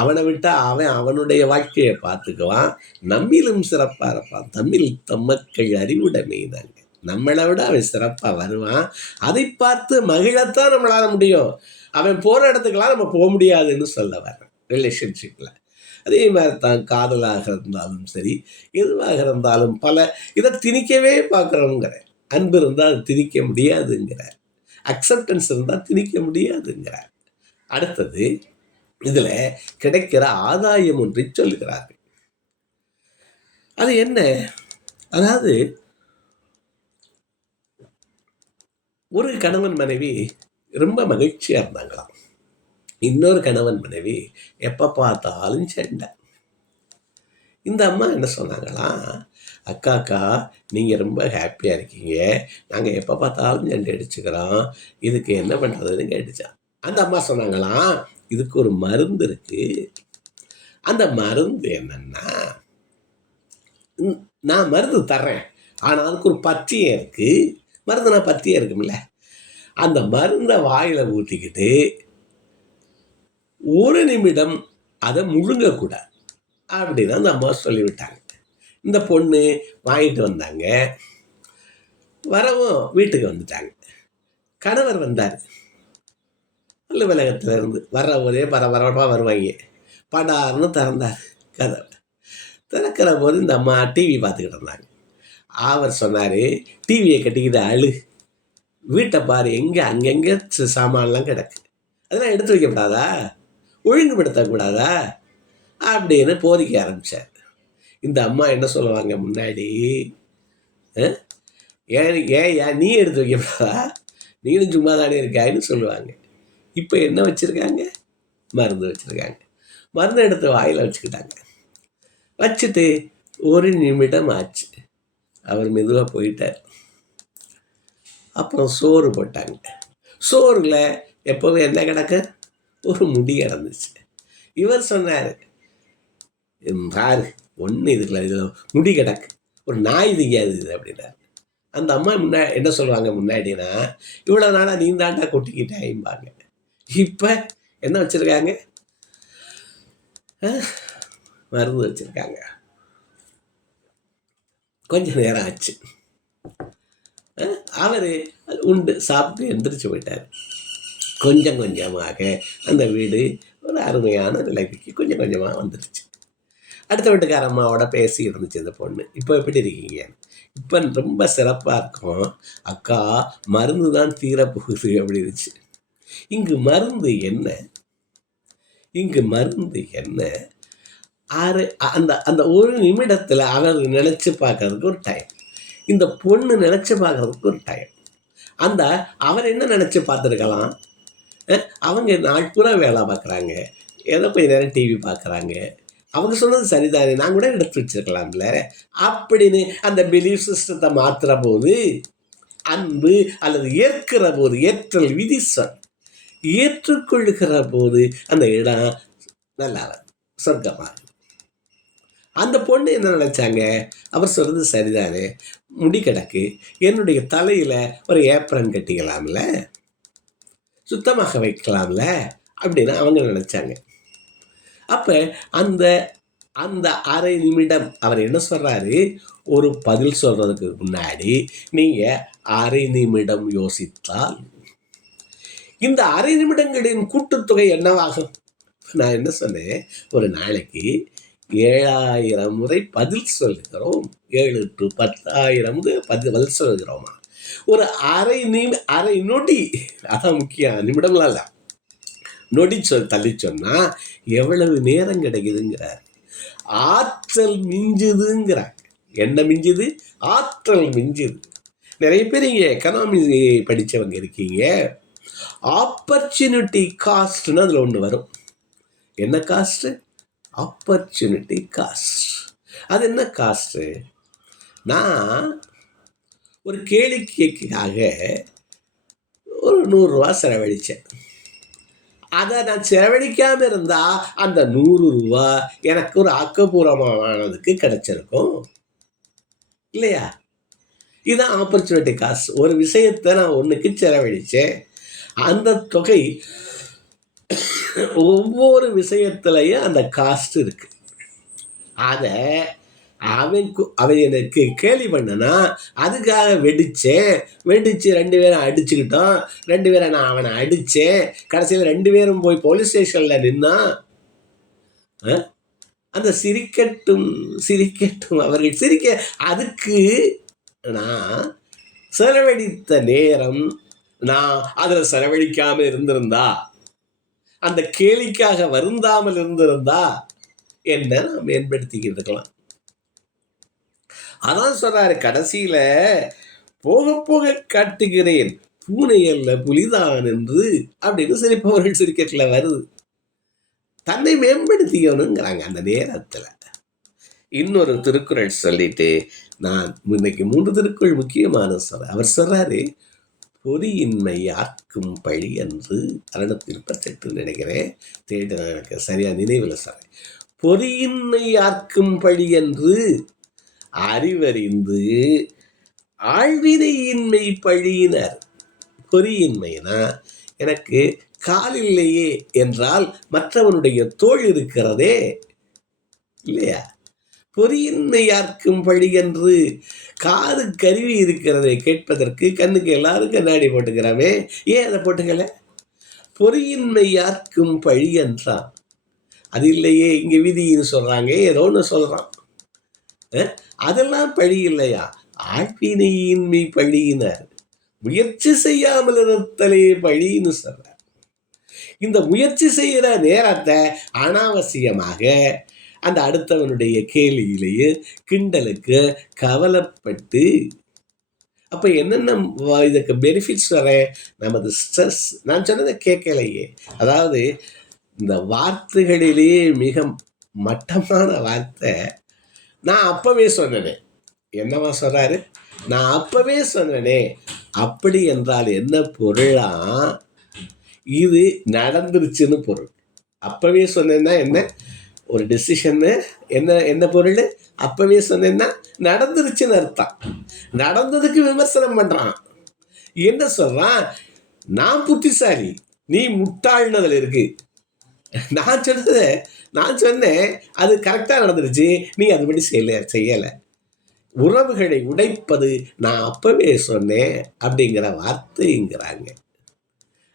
அவனை விட்டா அவனுடைய வாழ்க்கையை பார்த்துக்குவான், நம்மிலும் சிறப்பாக இருப்பான். தமிழ் தம்மக்கள் அறிவுடைமை தாங்க. நம்மளை விட அவன் சிறப்பாக வருவான். அதை பார்த்து மகிழத்தான் நம்மளால முடியும். அவன் போகிற இடத்துக்கெல்லாம் நம்ம போக முடியாதுன்னு சொல்ல வரேன் ரிலேஷன்ஷிப்பில். அதே மாதிரி தான் காதலாக இருந்தாலும் சரி, எதுவாக இருந்தாலும் பல இதை திணிக்கவே பார்க்குறோங்கிறேன். அன்பு இருந்தால் அது திணிக்க முடியாதுங்கிறார். அக்செப்டன்ஸ் இருந்தால் திணிக்க முடியாதுங்கிறார். அடுத்தது, இதுல கிடைக்கிற ஆதாயம் ஒன்றை சொல்லுகிறார்கள். அது என்ன? அதாவது ஒரு கணவன் மனைவி ரொம்ப மகிழ்ச்சியா இருந்தாங்களாம். இன்னொரு கணவன் மனைவி எப்ப பார்த்தாலும் சண்டை. இந்த அம்மா என்ன சொன்னாங்களாம், அக்கா நீங்க ரொம்ப ஹாப்பியா இருக்கீங்க, நாங்க எப்ப பார்த்தாலும் சண்டை அடிச்சுக்கிறோம், இதுக்கு என்ன பண்றதுன்னு கேட்டுச்சான். அந்த அம்மா சொன்னாங்களாம், இதுக்கு ஒரு மருந்து இருக்கு. அந்த மருந்து என்னன்னா, நான் மருந்து தர்றேன், ஆனால் அதுக்கு ஒரு பத்தியம் இருக்கு. மருந்துனா பத்தியம் இருக்கும்ல, அந்த மருந்தை வாயில ஊற்றிக்கிட்டு 1 நிமிடம் அதை முழுங்கக்கூடாது அப்படின்னு அந்த அம்மா சொல்லிவிட்டாங்க. இந்த பொண்ணு வாங்கிட்டு வந்தாங்க. வரவும் வீட்டுக்கு வந்துட்டாங்க. கணவர் வந்தார். அலுவலகத்தில் இருந்து வர்ற ஒரே பரபரப்பாக வருவாங்க. படார்னு திறந்தார் கதவை. திறக்கிற போது இந்த அம்மா டிவி பார்த்துக்கிட்டு இருந்தாங்க. அவர் சொன்னார், டிவியை கட்டிக்கிட்டு அழு, வீட்டை பாரு, எங்கே அங்கங்கே சாமான்லாம் கிடக்கு, அதெல்லாம் எடுத்து வைக்கப்படாதா, ஒழுங்குபடுத்தக்கூடாதா அப்படின்னு போதிக்க ஆரம்பித்தார். இந்த அம்மா என்ன சொல்லுவாங்க முன்னாடி, ஏன் ஏன் ஏன் நீ எடுத்து வைக்கப்படாதா, நீனும் சும்மா தானே இருக்காயின்னு சொல்லுவாங்க. இப்போ என்ன வச்சுருக்காங்க, மருந்து வச்சுருக்காங்க. மருந்து எடுத்து வாயில் வச்சுக்கிட்டாங்க. வச்சுட்டு 1 நிமிடம் ஆச்சு. அவர் மெதுவாக போயிட்டார். அப்புறம் சோறு போட்டாங்க. சோறில் எப்போவும் என்ன கிடக்கு, ஒரு முடி கிடந்துச்சு. இவர் சொன்னார், பாரு ஒன்று இதுக்குள்ள இதில் முடி கிடக்கு, ஒரு நாய் திங்காது இது அப்படின்னார். அந்த அம்மா என்ன சொல்லுவாங்க முன்னாடினா, இவ்வளோ நாளாக நீ தாண்டா கொட்டிக்கிட்டேம்பாங்க. இப்போ என்ன வச்சுருக்காங்க, மருந்து வச்சுருக்காங்க. கொஞ்சம் நேரம் ஆச்சு. அவர் உண்டு சாப்பிட்டு எந்திரிச்சு போயிட்டார். கொஞ்சம் கொஞ்சமாக அந்த வீடு ஒரு அருமையான நிலைக்கு கொஞ்சம் கொஞ்சமாக வந்துடுச்சு. அடுத்த வீட்டுக்கார அம்மாவோட பேசி இருந்துச்சு இந்த பொண்ணு. இப்போ எப்படி இருக்கீங்க, இப்போ ரொம்ப சிறப்பாக இருக்கும் அக்கா, மருந்து தான் தீரப்போகுது அப்படின்னுச்சு. இங்கு மருந்து என்ன, இங்கு மருந்து என்ன, அந்த அந்த 1 நிமிடத்தில் அவர் நினச்சி பார்க்கறதுக்கு ஒரு டைம், இந்த பொண்ணு நினச்சி பார்க்கறதுக்கு ஒரு டைம். அந்த அவர் என்ன நினச்சி பார்த்துருக்கலாம், அவங்க நாட்பூரா வேலை பார்க்குறாங்க, ஏதோ கொஞ்சம் நேரம் டிவி பார்க்குறாங்க, அவங்க சொன்னது சரிதானே, நான் கூட எடுத்து வச்சிருக்கலாம்ல அப்படின்னு அந்த பிலீஃப் சிஸ்டத்தை மாற்றுற போது, அன்பு அல்லது ஏற்கிற போது, ஏற்றல் விதி சொல், ஏற்றுக்கொள்ளுகிற போது அந்த இடம் நல்லா சொர்க்கமாக. அந்த பொண்ணு என்ன நினச்சாங்க, அவர் சொல்கிறது சரிதானே, முடி கிடக்கு, என்னுடைய தலையில் ஒரு ஏப்ரன் கட்டிக்கலாம்ல, சுத்தமாக வைக்கலாம்ல அப்படின்னு அவங்க நினச்சாங்க. அப்போ அந்த அந்த அரை நிமிடம் அவர் என்ன சொல்கிறாரு, ஒரு பதில் சொல்கிறதுக்கு முன்னாடி நீங்கள் அரை நிமிடம் யோசித்தால் இந்த அரை நிமிடங்களின் கூட்டுத்தொகை என்னவாகும். நான் என்ன சொன்னேன், ஒரு நாளைக்கு 7000 முறை பதில் சொல்லுகிறோம், 7 to 10,000 பதில் சொல்லுகிறோமா. ஒரு அரை நொடி, அதான் முக்கியம், நிமிடம்லாம் இல்லை, நொடி தள்ளி சொன்னால் எவ்வளவு நேரம் கிடைக்குதுங்கிறார். ஆற்றல் மிஞ்சுதுங்கிறார். என்ன மிஞ்சுது, ஆற்றல் மிஞ்சுது. நிறைய பேர் இங்கே எக்கனாமி படித்தவங்க இருக்கீங்க, ஆப்பர்ச்சுனிட்டி காஸ்ட்னு அதில் ஒன்று வரும். என்ன காஸ்ட்டு, ஆப்பர்ச்சுனிட்டி காஸ்ட். அது என்ன காஸ்ட்டு, நான் ஒரு கேளிக்கைக்காக ஒரு 100 ரூபா செலவழித்தேன். அதை நான் செலவழிக்காமல் இருந்தால் அந்த 100 ரூபா எனக்கு ஒரு ஆக்கப்பூர்வமானதுக்கு கிடைச்சிருக்கும் இல்லையா. இதுதான் ஆப்பர்ச்சுனிட்டி காஸ்ட். ஒரு விஷயத்தை நான் ஒன்றுக்கு செலவழித்தேன், அந்த தொகை ஒவ்வொரு விஷயத்துலையும் அந்த காஸ்ட் இருக்கு. அதை அவன் எனக்கு கேலி பண்ணனா, அதுக்காக வெடிச்சு 2 பேரும் அடிச்சுக்கிட்டோம், 2 பேரை நான் அவனை அடித்தேன், கடைசியில் 2 பேரும் போய் போலீஸ் ஸ்டேஷனில் நின்னா, அந்த சிரிக்கட்டும் அவர்கள் சிரிக்க, அதுக்கு நான் செலவழித்த நேரம் நான் அதில் செலவழிக்காமல் இருந்திருந்தா, அந்த கேலிக்காக வருந்தாமல் இருந்திருந்தா என்ன நான் மேம்படுத்திக்கிட்டு இருக்கலாம். அதான் சொல்றாரு கடைசியில, போக போக காட்டுகிறேன் பூனை அல்ல புலிதான் என்று அப்படின்னு சிரிப்பவர்கள் சிரிக்கல வருது. தன்னை மேம்படுத்திக்கணுங்கிறாங்க அந்த நேரத்தில். இன்னொரு திருக்குறள் சொல்லிட்டு நான் இன்னைக்கு 3 திருக்குறள் முக்கியமான சொல்றேன். அவர் சொல்றாரு, பொறியின்மை யார்க்கும் பழி என்று 638 நினைக்கிறேன், தேடி எனக்கு சரியா நினைவில் சொல்றேன். பொறியின்மை யார்க்கும் பழி என்று அறிவறிந்து ஆழ்வினையின்மை பழியினர். பொறியின்மைனா எனக்கு கால் இல்லையே என்றால் மற்றவனுடைய தோள் இருக்கிறதே இல்லையா. பொறியின்மை யார்க்கும் பழி என்று, காது கருவி இருக்கிறதை கேட்பதற்கு, கண்ணுக்கு எல்லாரும் கண்ணாடி போட்டுக்கிறோமே, ஏன் அதை போட்டுக்கல. பொறியின்மை யார்க்கும் பழி என்றான், அது இல்லையே இங்கே விதின்னு சொல்கிறாங்க, ஏதோ ஒன்று சொல்கிறான், அதெல்லாம் பழி இல்லையா. ஆழ்வினையின்மை பழியினர், முயற்சி செய்யாமல் இருத்தலே பழின்னு சொல்றார். இந்த முயற்சி செய்கிற நேரத்தை அனாவசியமாக அந்த அடுத்தவனுடைய கேலியிலேயே கிண்டலுக்கு கவலைப்பட்டு அப்போ என்னென்ன இதுக்கு பெனிஃபிட்ஸ் வரேன், நமது ஸ்ட்ரெஸ். நான் சொன்னதை கேட்கலையே. அதாவது இந்த வார்த்தைகளிலேயே மிக மட்டமான வார்த்தை, நான் அப்பவே சொன்னனே. என்னவா சொல்றாரு? நான் அப்பவே சொன்னனே. அப்படி என்றால் என்ன பொருளா? இது நடந்துருச்சுன்னு பொருள். அப்பவே சொன்னேன்னா என்ன? ஒரு டெசிஷன்னு என்ன என்ன பொருள்? அப்பவே சொன்னேன்னா நடந்துருச்சுன்னு அர்த்தம். நடந்ததுக்கு விமர்சனம் பண்றான். என்ன சொல்றான்? நான் புத்திசாலி, நீ முட்டாள்னதுல இருக்கு. நான் சொன்னேன் அது கரெக்டாக நடந்துருச்சு, நீ அதுபடி செய்யலை. உறவுகளை உடைப்பது நான் அப்பவே சொன்னேன் அப்படிங்கிற வார்த்தைங்கிறாங்க.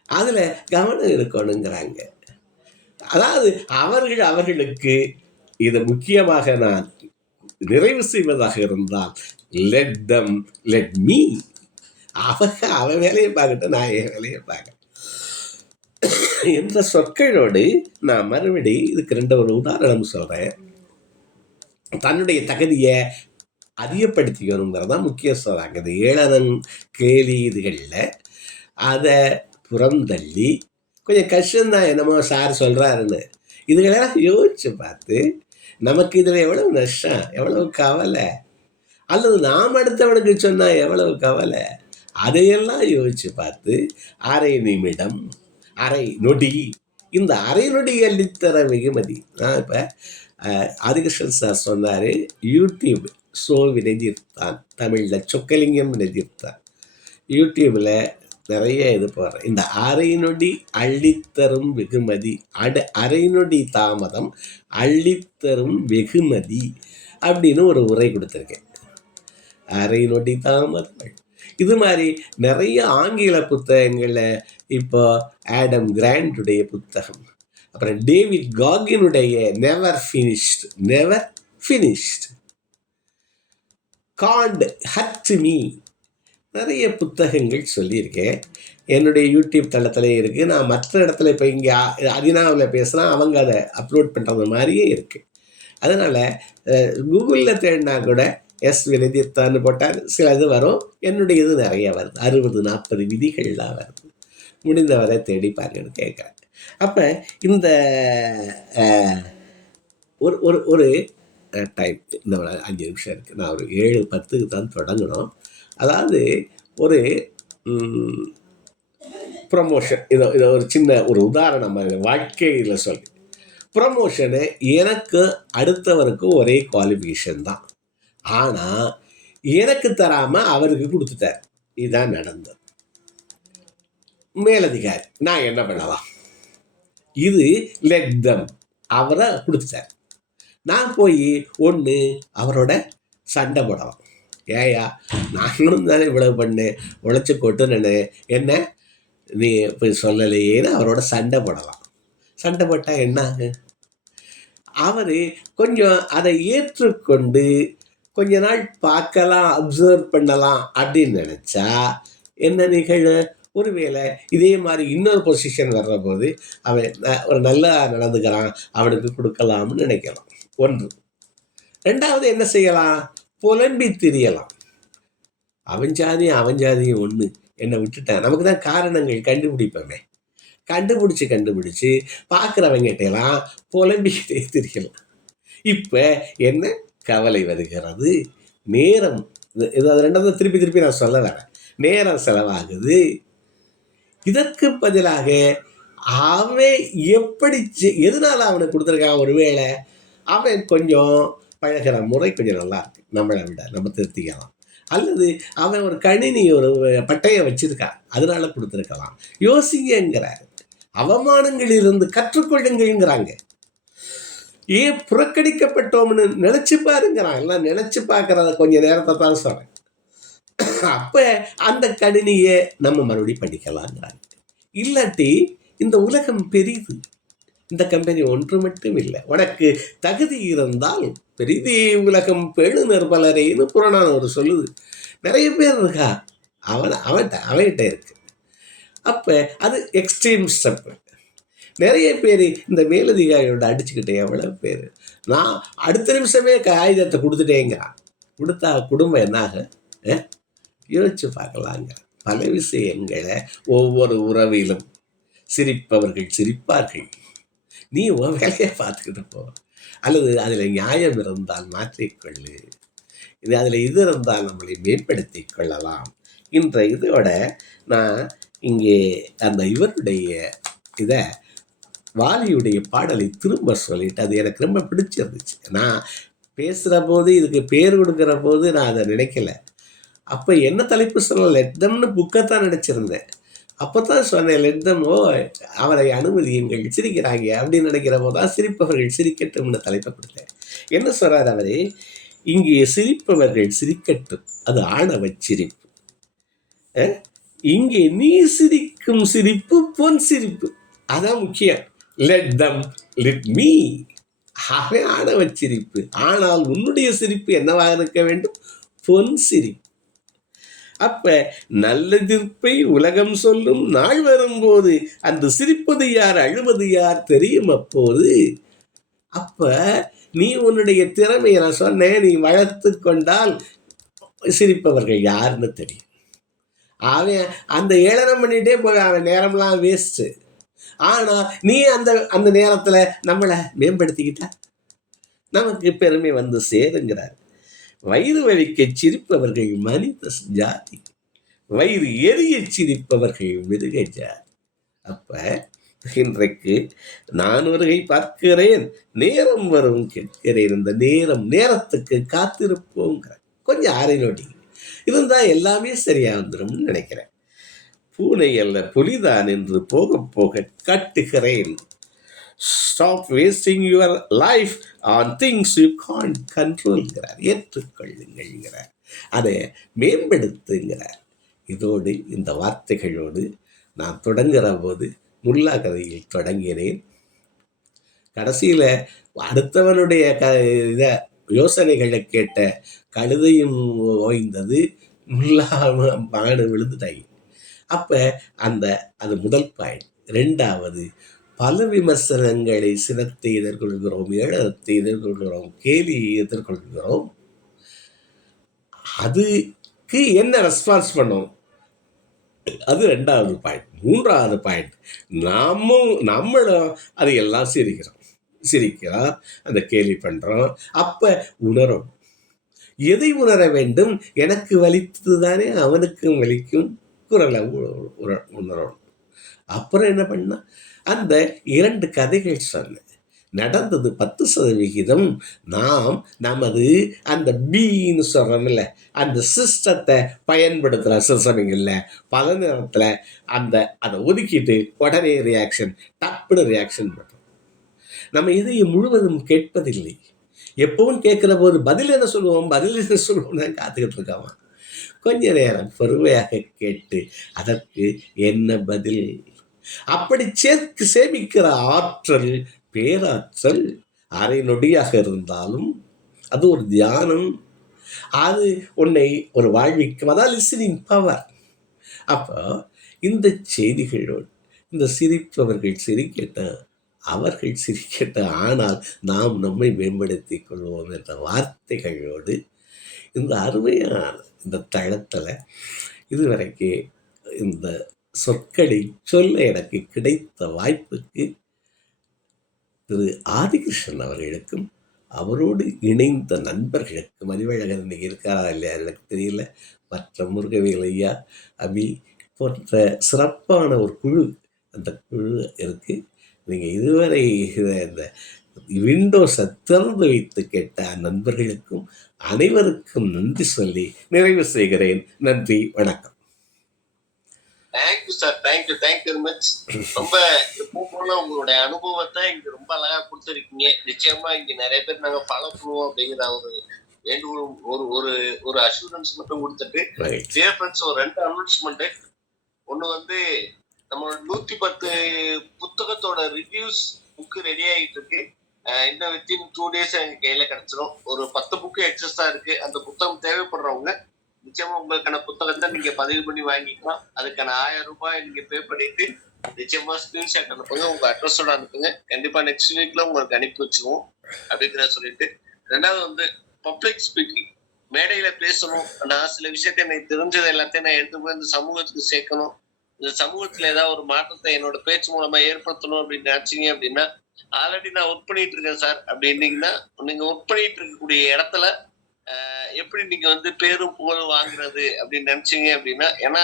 அதில் கவனம் இருக்கணுங்கிறாங்க. அதாவது அவர்களுக்கு இதை முக்கியமாக நான் நிறைவு செய்வதாக இருந்தால், லெட் மீ. அவன் வேலையை பார்க்கட்டும், நான் என் வேலையை பார்க்க என்ற சொற்களோடு நான் மறுபடி இதுக்கு ஒரு உதாரணம் சொல்கிறேன். தன்னுடைய தகுதியை அதிகப்படுத்திக்கணுங்கிறதான் முக்கிய சொல்கிறாங்க. இது ஏளனம் கேலி இதுகளில் அதை புறந்தள்ளி கொஞ்சம் கஷ்டம்தான் என்னமோ சார் சொல்கிறாருன்னு இதுகளெல்லாம் யோசித்து பார்த்து நமக்கு இதில் எவ்வளவு நஷ்டம், எவ்வளவு கவலை, அல்லது நாம் அடுத்தவனுக்கு சொன்னால் எவ்வளவு கவலை, அதையெல்லாம் யோசித்து பார்த்து அரை நிமிடம், அரை நொடி, இந்த அரை நொடி அள்ளித்தர வெகுமதி. நான் இப்போ ஆதிகிருஷ்ணன் சார் சொன்னார், யூடியூப் ஷோ வினைஞ்சிருத்தான், தமிழில் சொக்கலிங்கம் வினைஞ்சிருத்தான். யூடியூப்பில் நிறைய இது போடுறேன். இந்த அரை நொடி அள்ளித்தரும் வெகுமதி, அரை நொடி தாமதம் அள்ளித்தரும் வெகுமதி அப்படின்னு ஒரு உரை கொடுத்துருக்கேன். அரை நொடி தாமதம். இது மாதிரி நிறைய ஆங்கில புத்தகங்களில் இப்போ ஆடம் கிராண்டுடைய புத்தகம், அப்புறம் டேவிட் காகினுடைய never finished, can't hurt me, நிறைய புத்தகங்கள் சொல்லியிருக்கேன். என்னுடைய யூடியூப் தளத்திலே இருக்குது. நான் மற்ற இடத்துல இப்போ இங்கே அதினாவில் பேசுனா அவங்க அதை அப்லோட் பண்ணுறது மாதிரியே இருக்குது. அதனால் கூகுளில் தேடினா கூட எஸ் வினதித்தான்னு போட்டால் சில இது வரும். என்னுடைய இது நிறைய வருது, 60-40 விதிகள்லாம் வருது. முடிந்தவரை தேடி பாருங்கன்னு கேட்குறேன். அப்போ இந்த ஒரு ஒரு ஒரு டைம், இந்த 5 நிமிஷம் இருக்குது. நான் ஒரு 7:10க்கு தான் தொடங்கணும். அதாவது ஒரு ப்ரமோஷன், இதை ஒரு சின்ன ஒரு உதாரணம் வாழ்க்கையில் சொல்லி, ப்ரமோஷனு எனக்கு அடுத்தவருக்கு ஒரே குவாலிஃபிகேஷன் தான், ஆனால் எனக்கு தராமல் அவருக்கு கொடுத்துட்டார். இதுதான் நடந்தது. மேலதிகாரி நான் என்ன பண்ணலாம்? இது லெக்தம், அவரை கொடுத்துட்டார். நான் போய் ஒன்று அவரோட சண்டை போடலாம். ஏயா நானும் தானே இவ்வளவு பண்ணேன், உழைச்சி கொட்டுனேன்னு, என்ன நீ போய் சொல்லலையேன்னு அவரோட சண்டை போடலாம். சண்டை போட்டால் என்ன ஆகும்? அவர் கொஞ்சம் அதை ஏற்றுக்கொண்டு கொஞ்ச நாள் பார்க்கலாம், அப்சர்வ் பண்ணலாம் அப்படின்னு நினச்சா என்ன நிகழ்? ஒருவேளை இதே மாதிரி இன்னொரு பொசிஷன் வர்ற போது அவன் ஒரு நல்லா நடந்துக்கிறான், அவனுக்கு கொடுக்கலாம்னு நினைக்கலாம். ஒன்று. ரெண்டாவது என்ன செய்யலாம்? புலம்பி திரியலாம். அவன் ஜாதியும் ஒன்று, என்னை விட்டுட்டான். நமக்கு தான் காரணங்கள் கண்டுபிடிப்போமே. கண்டுபிடிச்சி பார்க்குறவங்கிட்டலாம் புலம்பிக்கிட்டே திரியலாம். இப்போ என்ன கவலை வருகிறது? நேரம், இது அது ரெண்டாவது திருப்பி நான் சொல்ல வரேன். நேரம் செலவாகுது. இதற்கு பதிலாக அவன் எப்படி எதனால அவனுக்கு கொடுத்துருக்கான்? ஒருவேளை அவன் கொஞ்சம் பழகிற முறை கொஞ்சம் நல்லா இருக்கு, நம்மளை விட நம்ம திருத்திக்கலாம். அல்லது அவன் ஒரு கணினி, ஒரு பட்டையை வச்சிருக்கான், அதனால கொடுத்துருக்கலாம். யோசிங்கிறார். அவமானங்களிலிருந்து கற்றுக்கொள்ளுங்கிறாங்க. ஏன் புறக்கணிக்கப்பட்டோம்னு நினைச்சு பாருங்கிறான். எல்லாம் நினைச்சு பார்க்கறத கொஞ்சம் நேரத்தை தான் சொல்றேன். அப்ப அந்த கணினியை நம்ம மறுபடியும் படிக்கலாங்கிறாங்க. இல்லாட்டி இந்த உலகம் பெரிது, இந்த கம்பெனி ஒன்று மட்டும் இல்லை. உனக்கு தகுதி இருந்தால் பெரிதே உலகம் பெழுநர் பலரேன்னு புறநானூறு சொல்லுது. நிறைய பேர் இருக்கா, அவன்கிட்ட இருக்கு. அப்போ அது எக்ஸ்ட்ரீம் ஸ்டெப். நிறைய பேர் இந்த மேலதிகாரியோட அடிச்சுக்கிட்டேன் எவ்வளோ பேர். நான் அடுத்த நிமிஷமே ஆயுதத்தை கொடுத்துட்டேங்கிறான். கொடுத்தா குடும்பம் என்னாக யோசிச்சு பார்க்கலாங்க. பல விஷயங்களை ஒவ்வொரு உறவிலும் சிரிப்பவர்கள் சிரிப்பார்கள். நீ உன் வேலையை பார்த்துக்கிட்டு போ. அல்லது அதில் நியாயம் இருந்தால் மாற்றிக்கொள்ளு. அதில் இது இருந்தால் நம்மளை மேம்படுத்தி கொள்ளலாம். என்ற இதோட நான் இங்கே அந்த இவருடைய இதை வாலியுடைய பாடலை திரும்ப சொல்லிட்டு அது எனக்கு ரொம்ப பிடிச்சிருந்துச்சு. நான் பேசுகிற போது இதுக்கு பேர் கொடுக்குற போது நான் அதை நினைக்கல. அப்போ என்ன தலைப்பு சொல்ல லெட்டம்னு புக்கைத்தான் நினச்சிருந்தேன். அப்போ தான் சொன்னேன் லெட்டமோ அவரை அனுமதியுங்கள் சிரிக்கிறாங்க அப்படின்னு நினைக்கிற போது தான் சிரிப்பவர்கள் சிரிக்கட்டும்னு தலைப்பை கொடுத்தேன். என்ன சொல்கிறார் அவரே, இங்கே சிரிப்பவர்கள் சிரிக்கட்டும், அது ஆணவ சிரிப்பு. இங்கே நீ சிரிக்கும் சிரிப்பு பொன் சிரிப்பு, அதான் முக்கியம். லெட் தம் லெட் மீ, ஆணவ சிரிப்பு. ஆனால் உன்னுடைய சிரிப்பு என்னவாக இருக்க வேண்டும்? பொன் சிரிப்பு. அப்ப நல்லதிர்ப்பை உலகம் சொல்லும் நாள் வரும்போது அந்த சிரிப்பது யார் அழுவது யார் தெரியும் அப்போது. அப்ப நீ உன்னுடைய திறமையை நான் சொன்னேன், நீ வளர்த்து கொண்டால் சிரிப்பவர்கள் யாருன்னு தெரியும். அவன் அந்த ஏளனம் பண்ணிட்டே போய் அவன் நேரம்லாம் வேஸ்ட்டு. ஆனால் நீ அந்த அந்த நேரத்தில் நம்மளை மேம்படுத்திக்கிட்டா நமக்கு பெருமை வந்து சேருங்கிறார். வயிறு வலிக்க சிரிப்பவர்கள் மனித ஜாதி, வயிறு எரிய சிரிப்பவர்கள் மிருக ஜாதி. அப்ப இன்றைக்கு நான் வருகை பார்க்கிறேன், நேரம் வரும் கேட்கிறேன். இந்த நேரத்துக்கு காத்திருப்போங்கிற கொஞ்சம் அரை நொடி இருந்தால் எல்லாமே சரியா வந்துடும் நினைக்கிறேன். பூனை அல்ல புலிதான் என்று போக போக காட்டுகிறேன். Stop wasting your life on things you can't கண்ட்ரோல்ங்கிறார். ஏற்றுக்கொள்ளுங்கள்ங்கிறார், அதை மேம்படுத்துங்கிறார். இதோடு இந்த வார்த்தைகளோடு நான் தொடங்குகிற போது முல்லா கதையில் தொடங்கினேன். கடைசியில் அடுத்தவனுடைய இதை யோசனைகளை கேட்ட கழுதையும் ஓய்ந்தது, முல்லா மாடு விழுந்துட்டாங்க. அப்போ அது முதல் பாயிண்ட். ரெண்டாவது, பல விமர்சனங்களை சினத்தை எதிர்கொள்கிறோம், ஏளனத்தை எதிர்கொள்கிறோம், கேலியை எதிர்கொள்கிறோம். அதுக்கு என்ன ரெஸ்பான்ஸ் பண்ணோம்? அது ரெண்டாவது பாயிண்ட். மூன்றாவது பாயிண்ட், நம்மளும் அதையெல்லாம் சிரிக்கிறோம், அந்த கேலி பண்ணுறோம். அப்போ உணரும். எதை உணர வேண்டும்? எனக்கு வலித்தது தானே அவனுக்கும் வலிக்கும், குரலை உணரணும். அப்புறம் என்ன பண்ணா, அந்த 2 கதைகள் சொன்னேன். நடந்தது 10%. நாம் நமது அந்த பீன்னு சொல்கிறோம்ல, அந்த சிஸ்டத்தை பயன்படுத்துகிற சில சமயங்களில் பல நேரத்தில் அதை ஒதுக்கிட்டு உடனே ரியாக்ஷன், டப்புன்னு ரியாக்ஷன் பண்ணுறோம். நம்ம எதையும் முழுவதும் கேட்பதில்லை. எப்பவும் கேட்குற போது பதில் என்ன சொல்லுவோம் தான் காத்துக்கிட்டு இருக்காமா. கொஞ்ச நேரம் பொறுமையாக கேட்டு அதற்கு என்ன பதில், அப்படி சேமிக்கிற ஆற்றல், பேராற்றல் அரை நொடியாக இருந்தாலும் அது ஒரு தியானம். அது உன்னை ஒரு வாழ்விக்கும். அதான் லிசனிங் பவர். அப்போ இந்த செய்திகளோடு இந்த சிரிப்பவர்கள் சிரிக்கட்டும், அவர்கள் சிரிக்கட்டும், ஆனால் நாம் நம்மை மேம்படுத்தி கொள்வோம் என்ற வார்த்தைகளோடு இந்த அருமையான இந்த தளத்தில் இதுவரைக்கு இந்த சொற்களை சொல்ல எனக்கு கிடைத்த வாய்ப்புக்கு திரு ஆதிகிருஷ்ணன் அவர்களுக்கும் அவரோடு இணைந்த நண்பர்களுக்கும், அறிவழகன் இன்னைக்கு இருக்காரா இல்லையா எனக்கு தெரியல, மற்ற முருகவேல் ஐயா, அபி போன்ற சிறப்பான ஒரு குழு, அந்த குழு இருக்குது. நீங்கள் இதுவரை இந்த விண்டோஸை திறந்து வைத்து கேட்ட நண்பர்களுக்கும் அனைவருக்கும் நன்றி சொல்லி நிறைவு செய்கிறேன். நன்றி, வணக்கம். Thank you sir, thank you very much. ரொம்ப போல உங்களுடைய அனுபவத்தை இங்க ரொம்ப அழகா கொடுத்துருக்கீங்க. நிச்சயமா இங்க நிறைய பேர் நாங்க ஃபாலோ பண்ணுவோம் அப்படிங்கிற ஒரு வேண்டுகோள், ஒரு அஷூரன்ஸ் மட்டும் கொடுத்துட்டு, டியர் ஃப்ரெண்ட்ஸ், ஒரு 2 அனௌன்ஸ்மெண்ட். ஒண்ணு வந்து நம்ம 110 புத்தகத்தோட ரிவ்யூஸ் புக்கு ரெடி ஆகிட்டு இருக்கு. இன்னும் வித்தின் 2 days எங்க கையில கிடைச்சிடும். ஒரு 10 புக்கு எக்ஸஸா இருக்கு. அந்த புத்தகம் தேவைப்படுறவங்க நிச்சயமா உங்களுக்கான புத்தகத்தை நீங்க பதிவு பண்ணி வாங்கிக்கலாம். அதுக்கான 1000 ரூபாய் நீங்க பே பண்ணிட்டு நிச்சயமா ஸ்கிரீன்ஷாட் அனுப்புங்க, உங்க அட்ரஸோட அனுப்புங்க. கண்டிப்பா நெக்ஸ்ட் வீக்ல உங்களுக்கு அனுப்பி வச்சிருவோம் அப்படிங்கிறத சொல்லிட்டு, ரெண்டாவது வந்து பப்ளிக் ஸ்பீக்கிங், மேடையில பேசணும். நான் சில விஷயத்த எனக்கு தெரிஞ்சது எல்லாத்தையும் நான் எடுத்து போய் இந்த சமூகத்துக்கு சேர்க்கணும், இந்த சமூகத்துல ஏதாவது ஒரு மாற்றத்தை என்னோட பேச்சு மூலமா ஏற்படுத்தணும் அப்படின்னு நினைச்சீங்க அப்படின்னா, ஆல்ரெடி நான் ஒர்க் பண்ணிட்டு இருக்கேன் சார் அப்படின்னீங்கன்னா, நீங்க ஒர்க் பண்ணிட்டு இருக்கக்கூடிய இடத்துல எப்படி நீங்க வந்து பேரும் புகழும் வாங்குறது அப்படின்னு நினைச்சீங்க அப்படின்னா, ஏன்னா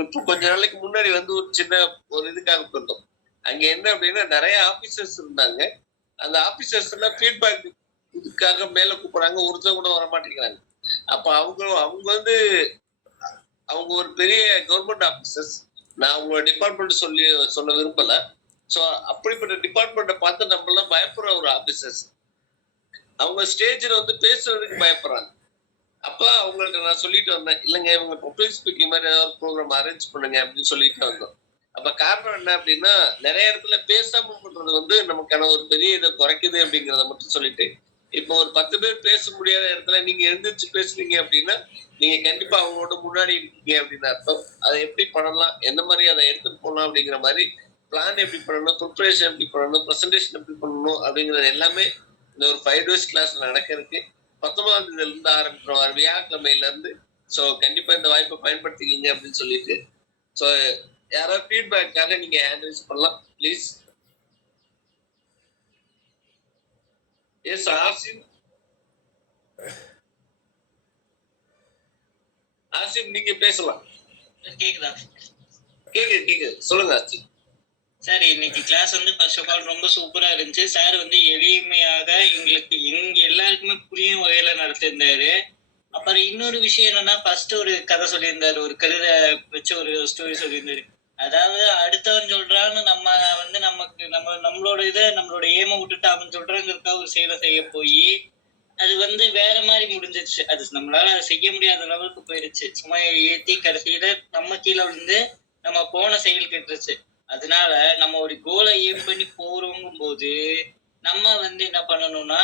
இப்போ கொஞ்ச நாளைக்கு முன்னாடி வந்து ஒரு சின்ன ஒரு இதுக்காக போயிருந்தோம். அங்க என்ன அப்படின்னா நிறைய ஆபீசர்ஸ் இருந்தாங்க. அந்த ஆபீசர்ஸ் எல்லாம் ஃபீட்பேக் இதுக்காக மேல கூப்பிடுறாங்க, ஒருத்தர் கூட வர மாட்டேங்கிறாங்க. அப்ப அவங்க வந்து அவங்க ஒரு பெரிய கவர்மெண்ட் ஆபீசர்ஸ். நான் அவங்களோட டிபார்ட்மெண்ட் சொல்ல விரும்பல. ஸோ அப்படிப்பட்ட டிபார்ட்மெண்ட்டை பார்த்து நம்ம எல்லாம் பயப்படுற ஒரு ஆபீசர்ஸ். அவங்க ஸ்டேஜ்ல வந்து பேசுறதுக்கு பயப்படுறாங்க. அப்ப அவங்கள்ட்ட நான் சொல்லிட்டு வந்தேன், இல்லைங்க இவங்க பப்ளிக் ஸ்பீக்கிங் மாதிரி ஏதாவது ப்ரோக்ராம் அரேஞ்ச் பண்ணுங்க அப்படின்னு சொல்லிட்டு வந்தோம். அப்ப காரணம் என்ன அப்படின்னா, நிறைய இடத்துல பேசாம பண்றது வந்து நமக்கான ஒரு பெரிய இதை குறைக்குது அப்படிங்கிறத மட்டும் சொல்லிட்டு, இப்போ ஒரு 10 பேர் பேச முடியாத இடத்துல நீங்க எழுந்திரிச்சு பேசுறீங்க அப்படின்னா, நீங்க கண்டிப்பா அவங்களோட முன்னாடி இருக்கீங்க அப்படின்னு அர்த்தம். அதை எப்படி பண்ணலாம், எந்த மாதிரி அதை எடுத்துட்டு போகலாம் அப்படிங்கிற மாதிரி பிளான் எப்படி பண்ணணும், ப்ரிப்பரேஷன் எப்படி பண்ணணும், ப்ரெசன்டேஷன் எப்படி பண்ணணும் அப்படிங்கிறது எல்லாமே இந்த ஒரு 5 days கிளாஸ் நடக்கிறதுக்கு 19ஆம் தேதியில இருந்து ஆரம்பிக்கிறோம், வியாழக்கிழமையில இருந்து. ஸோ கண்டிப்பா இந்த வாய்ப்பை பயன்படுத்திக்கிங்க அப்படின்னு சொல்லிட்டு, ஸோ யாராவது ஃபீட்பேக்காக நீங்க ஹேண்ட் ரைஸ் பண்ணலாம் ப்ளீஸ். எஸ் ஆசிம், ஆசிம் நீங்க பேசலாம். கேக்குதா? கேக்குது சொல்லுங்க ஆசிம். சார் இன்னைக்கு கிளாஸ் வந்து ஃபர்ஸ்ட் ஆஃப் ஆல் ரொம்ப சூப்பரா இருந்துச்சு. சார் வந்து எளிமையாக எங்களுக்கு எல்லாருக்குமே புரியும் வகையில நடத்திருந்தாரு. அப்புறம் இன்னொரு விஷயம் என்னன்னா, ஃபர்ஸ்ட் ஒரு கதை சொல்லியிருந்தாரு, ஒரு கருதை வச்சு ஒரு ஸ்டோரி சொல்லியிருந்தாரு. அதாவது அடுத்தவன் சொல்றான்னு நம்ம வந்து நம்மளோட இதை நம்மளோட ஏம விட்டுட்டு அவன் சொல்றாங்கிறதுக்காக ஒரு செயலை செய்ய போய் அது வந்து வேற மாதிரி முடிஞ்சிருச்சு. அது நம்மளால அதை செய்ய முடியாத அளவுக்கு போயிருச்சு. சும்மா ஏத்தி கடைசியில நம்ம கீழே விழுந்து நம்ம போன செயல் கெட்டுருச்சு. அதனால நம்ம ஒரு கோலை ஏம் பண்ணி போறோங்கும் போது நம்ம வந்து என்ன பண்ணணும்னா,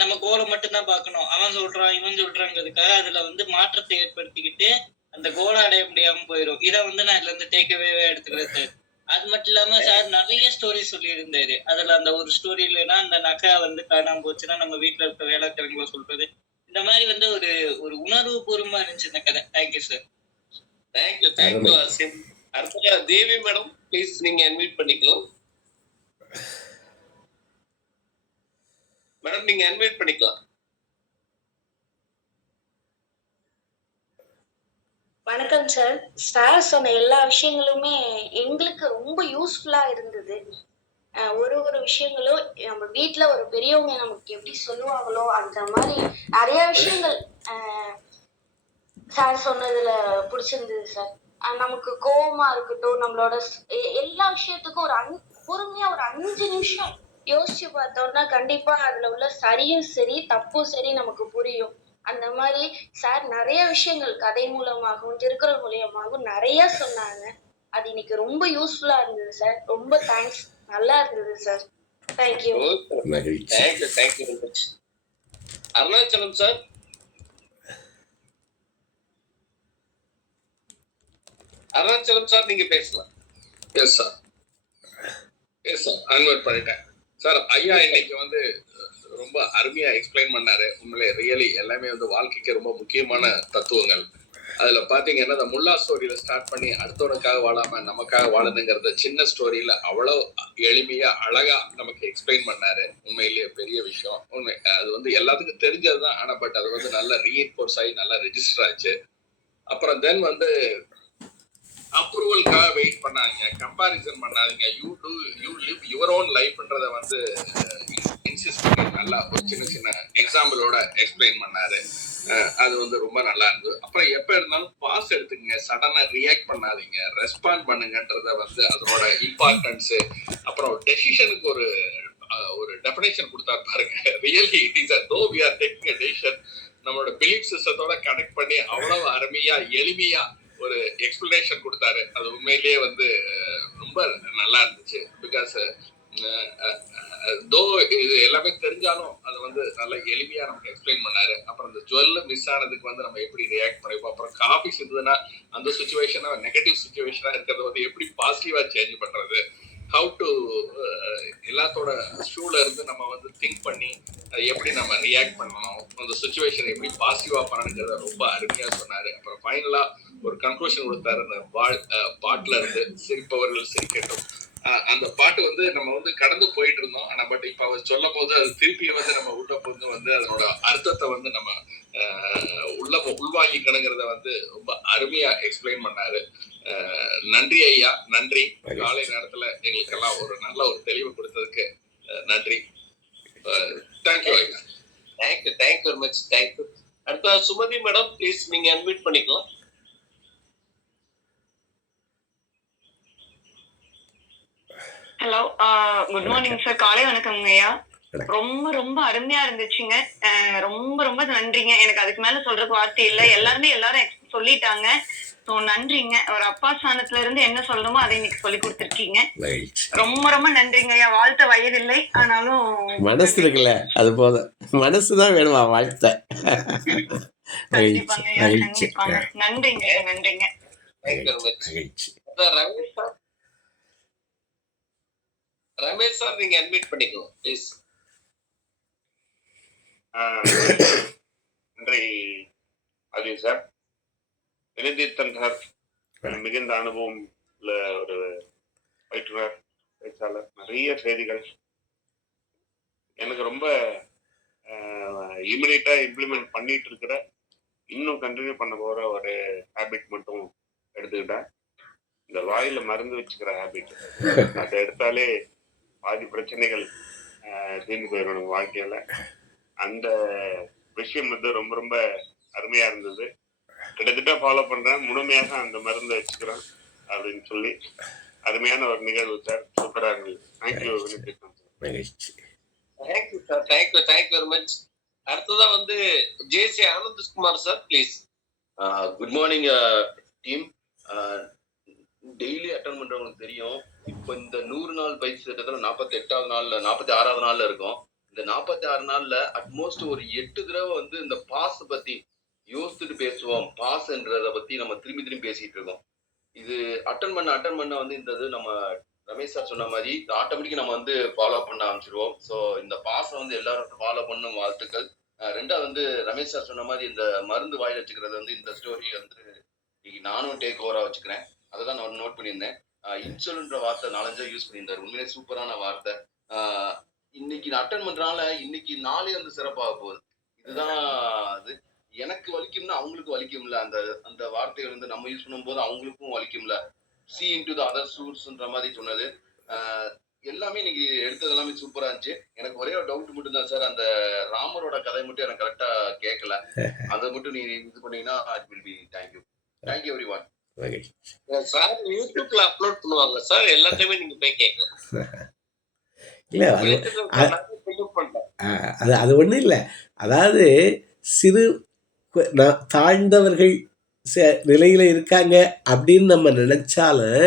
நம்ம கோலை மட்டும்தான் பார்க்கணும். அவன் சொல்றான் இவன் சொல்றாங்கிறதுக்காக அதுல வந்து மாற்றத்தை ஏற்படுத்திக்கிட்டு அந்த கோலை அடைய முடியாம போயிடும். இதை வந்து நான் இதுல இருந்து டேக்கவே எடுத்துக்கிறேன் சார். அது மட்டும் இல்லாம சார் நிறைய ஸ்டோரி சொல்லி இருந்தாரு. அதுல அந்த ஒரு ஸ்டோரி இல்லைன்னா, அந்த நகை வந்து காணாம போச்சுன்னா நம்ம வீட்டுல இருக்க வேலைக்காரங்களை சொல்றது, இந்த மாதிரி வந்து ஒரு ஒரு உணர்வு பூர்வமா இருந்துச்சு இந்த கதை. Thank you sir. தேங்க்யூ ஆசிம். அடுத்த தேவி மேடம் ப்ளீஸ் நீங்க அன்மியூட் பண்ணிக்கலாம். மேடம் நீங்க அன்மியூட் பண்ணிக்கலாம். வணக்கம் சார். சார் சொன்ன எல்லா விஷயங்களுமே எங்களுக்கு ரொம்ப யூஸ்ஃபுல்லா இருந்தது. ஒரு விஷயங்களும் நம்ம வீட்டுல ஒரு பெரியவங்க நமக்கு எப்படி சொல்லுவாங்களோ அந்த மாதிரி நிறைய விஷயங்கள் சார் சொன்னதுல பிடிச்சிருந்தது சார். நமக்கு கோவமா இருக்கட்டும், நம்மளோட எல்லா விஷயத்துக்கும் பொறுமையா ஒரு 5 நிமிஷம் யோசிச்சு பார்த்தோம்னா கண்டிப்பா அதுல உள்ள சரியும் சரி தப்பும் சரி நமக்கு புரியும். அந்த மாதிரி சார் நிறைய விஷயங்கள் கதை மூலமாகவும் திருக்குறள் மூலியமாகவும் நிறைய சொன்னாங்க. அது இன்னைக்கு ரொம்ப யூஸ்ஃபுல்லா இருந்தது சார். ரொம்ப தேங்க்ஸ். நல்லா இருந்தது sir. Thank you. Thank you. Arunachalam sir. Arunachalam sir நீங்க பேசலாம். எஸ் சார் அன்வர்ட் பண்ணிட்டேன் சார். ஐயா இன்னைக்கு வந்து ரொம்ப அருமையா எக்ஸ்பிளைன் பண்ணாரு. உண்மையிலே ரியலி எல்லாமே வந்து வாழ்க்கைக்கு ரொம்ப முக்கியமான தத்துவங்கள். அதுல பாத்தீங்கன்னா இந்த முல்லா ஸ்டோரியில ஸ்டார்ட் பண்ணி அடுத்தவனுக்காக வாழாம நமக்காக வாழணுங்கிறத சின்ன ஸ்டோரியில அவ்வளவு எளிமையா அழகா நமக்கு எக்ஸ்பிளைன் பண்ணாரு. உண்மையிலேயே பெரிய விஷயம். உண்மை அது வந்து எல்லாத்துக்கும் தெரிஞ்சதுதான். ஆனா பட் அது வந்து நல்லா ரீஇன்ஃபோர்ஸ் ஆகி நல்லா ரெஜிஸ்டர் ஆச்சு. அப்புறம் தென் வந்து அப்ரூவலுக்காக வெயிட் பண்ணாங்க, கம்பாரிசன் பண்ணாதீங்க, யூ லிவ் யுவர் ஓன் லைஃப்ன்றத வந்து இன்சிஸ்ட் பண்ணி நல்லா ஒரு சின்ன எக்ஸாம்பிளோட எக்ஸ்பிளைன் பண்ணாரு. அது வந்து ரொம்ப நல்லா இருந்தது. அப்புறம் எப்ப இருந்தாலும் பாஸ் எடுத்துக்கங்க, சடனா ரியாக்ட் பண்ணாதீங்க, ரெஸ்பாண்ட் பண்ணுங்கன்றத வந்து அதனோட இம்பார்ட்டன்ஸ். அப்புறம் டெசிஷனுக்கு ஒரு டெஃபினேஷன் கொடுத்தாரு பாருங்க. Really it is though we are taking a decision நம்மளோட பிலீஃப் சிஸ்டத்தோட கனெக்ட் பண்ணி அவ்வளவு அருமையா எளிமையா ஒரு எக்ஸ்பிளனேஷன் கொடுத்தாரு. அது உண்மையிலேயே வந்து ரொம்ப நல்லா இருந்துச்சு. பிகாஸ் தோ இது எல்லாமே தெரிஞ்சாலும் அது வந்து நல்ல எளிமையா நமக்கு எக்ஸ்பிளைன் பண்ணாரு. அப்புறம் இந்த ஜுவல்ல மிஸ் ஆனதுக்கு வந்து நம்ம எப்படி ரியாக்ட் பண்ணிப்போம், அப்புறம் காபி செஞ்சதுன்னா அந்த சுச்சுவேஷனா நெகட்டிவ் சுச்சுவேஷனா இருக்கிறத வந்து எப்படி பாசிட்டிவா சேஞ்ச் பண்றது, ஹவு டு எல்லாத்தோட ஷூல இருந்து நம்ம வந்து திங்க் பண்ணி எப்படி நம்ம ரியாக்ட் பண்ணணும், அந்த சுச்சுவேஷன் எப்படி பாசிட்டிவா பண்ணணுங்கிறத ரொம்ப அருமையா சொன்னாரு. அப்புறம் ஃபைனலா ஒரு கன்க்ளூஷன் கொடுத்தாரு. அந்த பாட்டுல இருந்து சிரிப்பவர்கள் சிரிக்கட்டும், அந்த பாட்டு வந்து நம்ம வந்து கடந்து போயிட்டு இருந்தோம். ஆனா பட் இப்ப அவர் சொல்ல போது அது திருப்பி வந்து நம்ம உள்ள போது வந்து அதனோட அர்த்தத்தை வந்து நம்ம உள்வாங்கிக்கணுங்கிறத வந்து ரொம்ப அருமையா எக்ஸ்பிளைன் பண்ணாரு. நன்றி ஐயா, நன்றி. காலை நேரத்துல எங்களுக்கெல்லாம் ஒரு நல்ல ஒரு தெளிவு கொடுத்ததுக்கு நன்றி. தேங்க்யூ ஐயா. Thank you very much. தேங்க்யூ. அடுத்த சுமதி மேடம் ப்ளீஸ் நீங்க அன்மியூட் பண்ணிக்கலாம். Hello, good morning sir. காலை வணக்கம்ங்க ஐயா. ரொம்ப ரொம்ப அருமையா இருந்துச்சுங்க. ரொம்ப ரொம்ப நன்றிங்க. எனக்கு அதுக்கு மேல சொல்றதுக்கு வார்த்தை இல்லை. எல்லாரும் சொல்லிட்டாங்க. ஸோ நன்றிங்க. ஒரு அப்பா ஸ்தானத்துல இருந்து என்ன சொல்லணுமோ அதை இன்னைக்கு சொல்லி கொடுத்துருக்கீங்க. ரொம்ப ரொம்ப நன்றிங்க ஐயா. வாழ்த்த வயதில்லை, ஆனாலும் மனசு இருக்குல்ல, அது போதும். மனசுதான் வேணுமா வாழ்த்த. கண்டிப்பாங்க ஐயா, கண்டிப்பாங்க. நன்றிங்க ஐயா, நன்றிங்க. ரமேஷ் சார் நீங்க அட்மிட் பண்ணிக்கலாம் ப்ளீஸ். நன்றி அஜய் சார். வினதித்தன் சார் மிகுந்த அனுபவம் உள்ள ஒரு பயிற்றுனர், பேச்சாளர். நிறைய செய்திகள் எனக்கு ரொம்ப இமிடியேட்டா இம்ப்ளிமெண்ட் பண்ணிட்டு இருக்கிற, இன்னும் கண்டினியூ பண்ண போற ஒரு ஹேபிட் மட்டும் எடுத்துக்கிட்டேன். இந்த வாயில மருந்து வச்சுக்கிற ஹேபிட். அதை எடுத்தாலே பாதி பிரச்சனைகள் தீர்ந்து போயிடும் நம்ம வாழ்க்கையில. அந்த விஷயம் வந்து ரொம்ப ரொம்ப அருமையா இருந்தது. கிட்டத்தட்ட ஃபாலோ பண்றேன், முழுமையாக அந்த மருந்தை வச்சுக்கிறேன் அப்படின்னு சொல்லி அருமையான ஒரு நிகழ்வு சார். சூப்பரா இருந்தது. Thank you sir. Thank you very much. அடுத்ததா வந்து J C Anandkumar sir please. Good morning team. Daily attend பண்றவங்களுக்கு தெரியும், இப்போ இந்த 100 நாள் பயிற்சி திட்டத்துல 48வது நாள்ல 46வது நாள்ல இருக்கும். இந்த 46 நாள்ல அட்மோஸ்ட் ஒரு 8 தடவை வந்து இந்த பாஸ் பத்தி யோசிச்சுட்டு பேசுவோம். பாஸ்ன்றத பத்தி நம்ம திரும்பி பேசிட்டு இருக்கோம். இது அட்டன் பண்ண வந்து இந்த இது நம்ம ரமேஷ் சார் சொன்ன மாதிரி ஆட்டோமேட்டிக்கா நம்ம வந்து ஃபாலோ பண்ண ஆரம்பிச்சிருவோம். ஸோ இந்த பாஸை வந்து எல்லாரும் ஃபாலோ பண்ணும் வாழ்த்துக்கள். ரெண்டாவது வந்து ரமேஷ் சார் சொன்ன மாதிரி இந்த மருந்து வாயில் வச்சுக்கிறது வந்து இந்த ஸ்டோரி வந்து இன்னைக்கு நானும் டேக் ஓவரா வச்சுக்கிறேன். அதை தான் நான் நோட் பண்ணியிருந்தேன். இன்சுலின்ற வார்த்தை 4-5 யூஸ் பண்ணியிருந்தாரு. உண்மையிலே சூப்பரான வார்த்தை. இன்னைக்கு நான் அட்டன் பண்றதுனால இன்னைக்கு நாளே வந்து சிறப்பாக போகுது. இதுதான் அது. எனக்கு வலிக்கும்னா அவங்களுக்கு வலிக்கும்ல, அந்த அந்த வார்த்தைகள் வந்து நம்ம யூஸ் பண்ணும்போது அவங்களுக்கும் வலிக்கும்ல. சி இன்டு த அதர் சூட்ஸ்ன்ற மாதிரி சொன்னது எல்லாமே இன்னைக்கு எடுத்தது எல்லாமே சூப்பரா இருந்துச்சு. எனக்கு ஒரே ஒரு டவுட் மட்டும் தான் சார், அந்த ராமரோட கதை மட்டும் எனக்கு கரெக்டா கேட்கல. அதை மட்டும் நீங்க இது பண்ணீங்கன்னா it will be. Thank you everyone. Sir யூடியூப்ல அப்லோட் பண்ணுவாங்க சார், எல்லாத்தையுமே நீங்க போய் கேட்கலாம். இல்லை அது ஒன்றும் இல்லை. அதாவது சிறு தாழ்ந்தவர்கள் நிலையில் இருக்காங்க அப்படின்னு நம்ம நினைச்சாலும்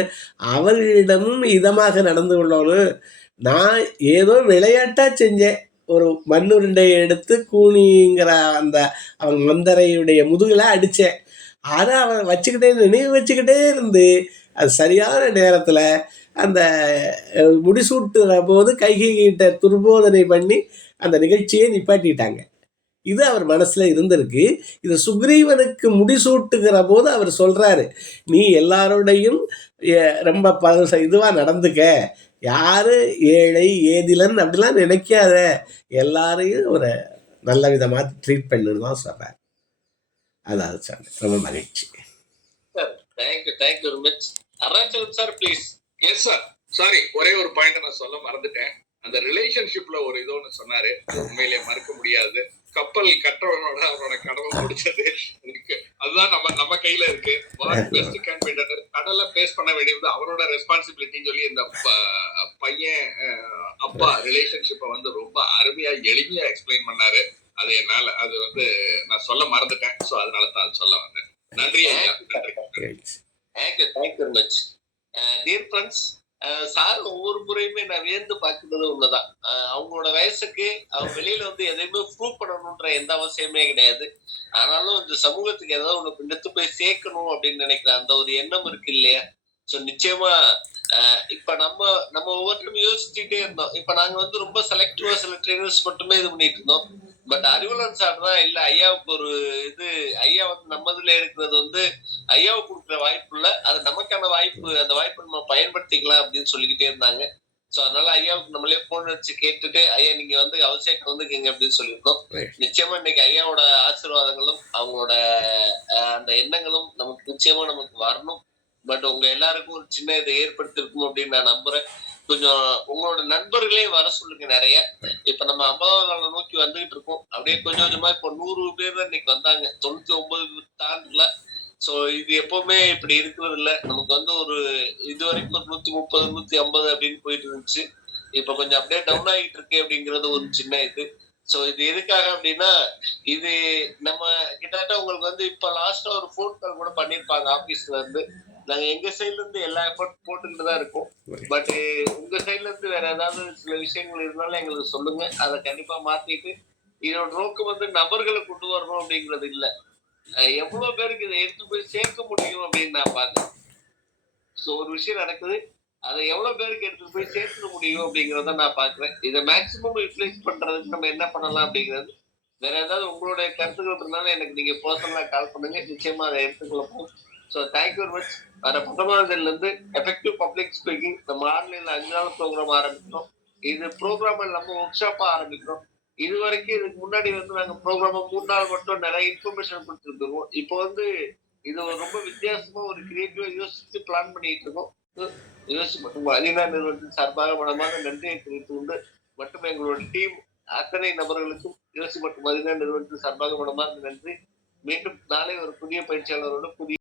அவர்களிடமும் இதமாக நடந்து கொள்ளணும். நான் ஏதோ விளையாட்டாக செஞ்சேன், ஒரு மண்ணுருண்டையை எடுத்து கூனிங்கிற அந்த அவங்க மந்தரையுடைய முதுகில் அடித்தேன். அதை அவன் நினைவு வச்சுக்கிட்டே இருந்து அது சரியான நேரத்தில் அந்த முடிசூட்டுற போது கைகிட்ட துர்போதனை பண்ணி அந்த நிகழ்ச்சியை நிப்பாட்டிட்டாங்க. இது அவர் மனசில் இருந்திருக்கு. இது சுக்ரீவனுக்கு முடிசூட்டுகிற போது அவர் சொல்கிறாரு, நீ எல்லாரோடையும் ரொம்ப இதுவாக நடந்துக்க, யார் ஏழை ஏதிலன் அப்படிலாம் நினைக்காத, எல்லாரையும் ஒரு நல்ல விதமாக ட்ரீட் பண்ணுன்னு தான் சொல்கிறார். அதாவது சார் ரொம்ப மகிழ்ச்சி sir. Thank you very much. Arunachalam sir please. Yes sir. Sorry, ஒரே ஒரு பாயிண்ட் நான் சொல்ல மறந்துட்டேன். அந்த ரிலேஷன்ஷிப்ல ஒரு இது ஒன்று சொன்னாரு, உண்மையிலேயே மறக்க முடியாது. கப்பல் கற்றவனோட அவனோட கடமை முடிச்சது இருக்கு. அதுதான் நம்ம கையில இருக்கு. பெஸ்ட் கேம்பிடர் கடலை பேஸ் பண்ண வேண்டியது அவனோட ரெஸ்பான்சிபிலிட்டின்னு சொல்லி இந்த பையன் அப்பா ரிலேஷன்ஷிப்பை வந்து ரொம்ப அருமையா எளிமையா எக்ஸ்பிளைன் பண்ணாரு. அது என்னால அது வந்து நான் சொல்ல மறந்துட்டேன். ஸோ அதனால தான் சொல்ல வந்தேன். நன்றி ஐயா. நன்றி. Thank you very much. Dear friends, sir ஒவ்வொரு முறையுமே நான் வியந்து பார்க்கிறது ஒண்ணுதான். அவங்களோட வயசுக்கு அவங்க வெளியில வந்து எதையுமே ப்ரூவ் பண்ணணுன்ற எந்த அவசியமே கிடையாது. ஆனாலும் இந்த சமூகத்துக்கு ஏதாவது ஒண்ணு எடுத்து போய் சேர்க்கணும் அப்படின்னு நினைக்கிற அந்த ஒரு எண்ணம் இருக்கு இல்லையா? சோ நிச்சயமா இப்ப நம்ம நம்ம ஒவ்வொருத்தரும் யோசிச்சுட்டே இருந்தோம். இப்ப நாங்க வந்து ரொம்ப செலக்டிவா சில ட்ரெயினர்ஸ் மட்டுமே இது பண்ணிட்டு இருந்தோம். பட் அறிவுலன் சார் தான் இல்ல ஐயாவுக்கு ஒரு இது ஐயா வந்து நம்ம இதுல இருக்கிறது வந்து ஐயாவுக்கு கொடுக்குற வாய்ப்பு இல்ல, அது நமக்கான வாய்ப்பு, அந்த வாய்ப்பை நம்ம பயன்படுத்திக்கலாம் அப்படின்னு சொல்லிக்கிட்டே இருந்தாங்க. சோ அதனால ஐயாவுக்கு நம்மளே போன் வச்சு கேட்டுட்டு ஐயா நீங்க வந்து அவசியம் வந்துக்கீங்க அப்படின்னு சொல்லியிருந்தோம். நிச்சயமா இன்னைக்கு ஐயாவோட ஆசீர்வாதங்களும் அவங்களோட அந்த எண்ணங்களும் நமக்கு நிச்சயமா நமக்கு வரணும். பட் உங்க எல்லாருக்கும் ஒரு சின்ன இதை ஏற்படுத்திருக்கும் அப்படின்னு நான் நம்புறேன். கொஞ்சம் உங்களோட நண்பர்களே வர சொல்லுங்க நிறைய. இப்ப நம்ம 50வது நாளை நோக்கி வந்துகிட்டு இருக்கோம். அப்படியே கொஞ்சம் கொஞ்சமா இப்போ 100 பேர் தான் இன்னைக்கு வந்தாங்க. 99 தாண்டல. சோ இது எப்பவுமே இப்படி இருக்கிறது இல்ல. நமக்கு வந்து ஒரு இது வரைக்கும் ஒரு 130 150 அப்படின்னு போயிட்டு இருந்துச்சு. இப்ப கொஞ்சம் அப்படியே டவுன் ஆகிட்டு இருக்கு அப்படிங்கிறது ஒரு சின்ன இது. சோ இது எதுக்காக அப்படின்னா இது நம்ம கிட்டத்தட்ட உங்களுக்கு வந்து இப்ப லாஸ்டா ஒரு போன் கால் கூட பண்ணிருப்பாங்க ஆபீஸ்ல இருந்து. நாங்க எங்க சைட்ல இருந்து எல்லா எஃபர்ட் போட்டுக்கிட்டு தான் இருக்கோம். பட் உங்க சைட்ல இருந்து வேற ஏதாவது சில விஷயங்கள் இருந்தாலும் எங்களுக்கு சொல்லுங்க. அதை கண்டிப்பா மாத்திட்டு இதோட நோக்கம் வந்து நபர்களை கொண்டு வரணும் அப்படிங்கிறது இல்ல. எவ்வளவு பேருக்கு இதை எடுத்து போய் சேர்க்க முடியும் அப்படின்னு நான் பாக்குறேன். சோ ஒரு விஷயம் நடக்குது, அதை எவ்வளவு பேருக்கு எடுத்து போய் சேர்த்துக்க முடியும் அப்படிங்கறத நான் பாக்குறேன். இதை மேக்சிமம் யூட்டிலைஸ் பண்றதுக்கு நம்ம என்ன பண்ணலாம் அப்படிங்கிறது வேற ஏதாவது உங்களுடைய கருத்துக்கள் இருந்தாலும் எனக்கு நீங்க பர்சனலா கால் பண்ணுங்க. நிச்சயமா அதை எடுத்துக்கலாம். So thank you very much. வர 19ஆம் இருந்து எஃபெக்டிவ் பப்ளிக் ஸ்பீக்கிங் நம்ம ஆன்லைன்ல 5 நாள் ப்ரோக்ராம் ஆரம்பிக்கிறோம். இது ப்ரோக்ராம் இல்லாம ஒர்க் ஷாப்பா ஆரம்பிக்கிறோம். இது வரைக்கும் இதுக்கு முன்னாடி வந்து நாங்க ப்ரோக்ராம் 3 நாள் மட்டும் நிறைய இன்ஃபர்மேஷன் கொடுத்துருக்கோம். இப்போ வந்து இது ஒரு ரொம்ப வித்தியாசமா ஒரு கிரியேட்டிவா யோசிச்சு பிளான் பண்ணிட்டு இருக்கோம். யோசிச்சு மட்டும் அலினா நிறுவனத்தின் சார்பாக மனமாக நன்றியை தெரிவித்து கொண்டு மற்றும் எங்களோட டீம் அத்தனை நபர்களுக்கும் யோசி மற்றும் அலினா நிறுவனத்தின் சார்பாக மனமாக நன்றி. மீண்டும் நாளை ஒரு புதிய பயிற்சியாளரோட புதிய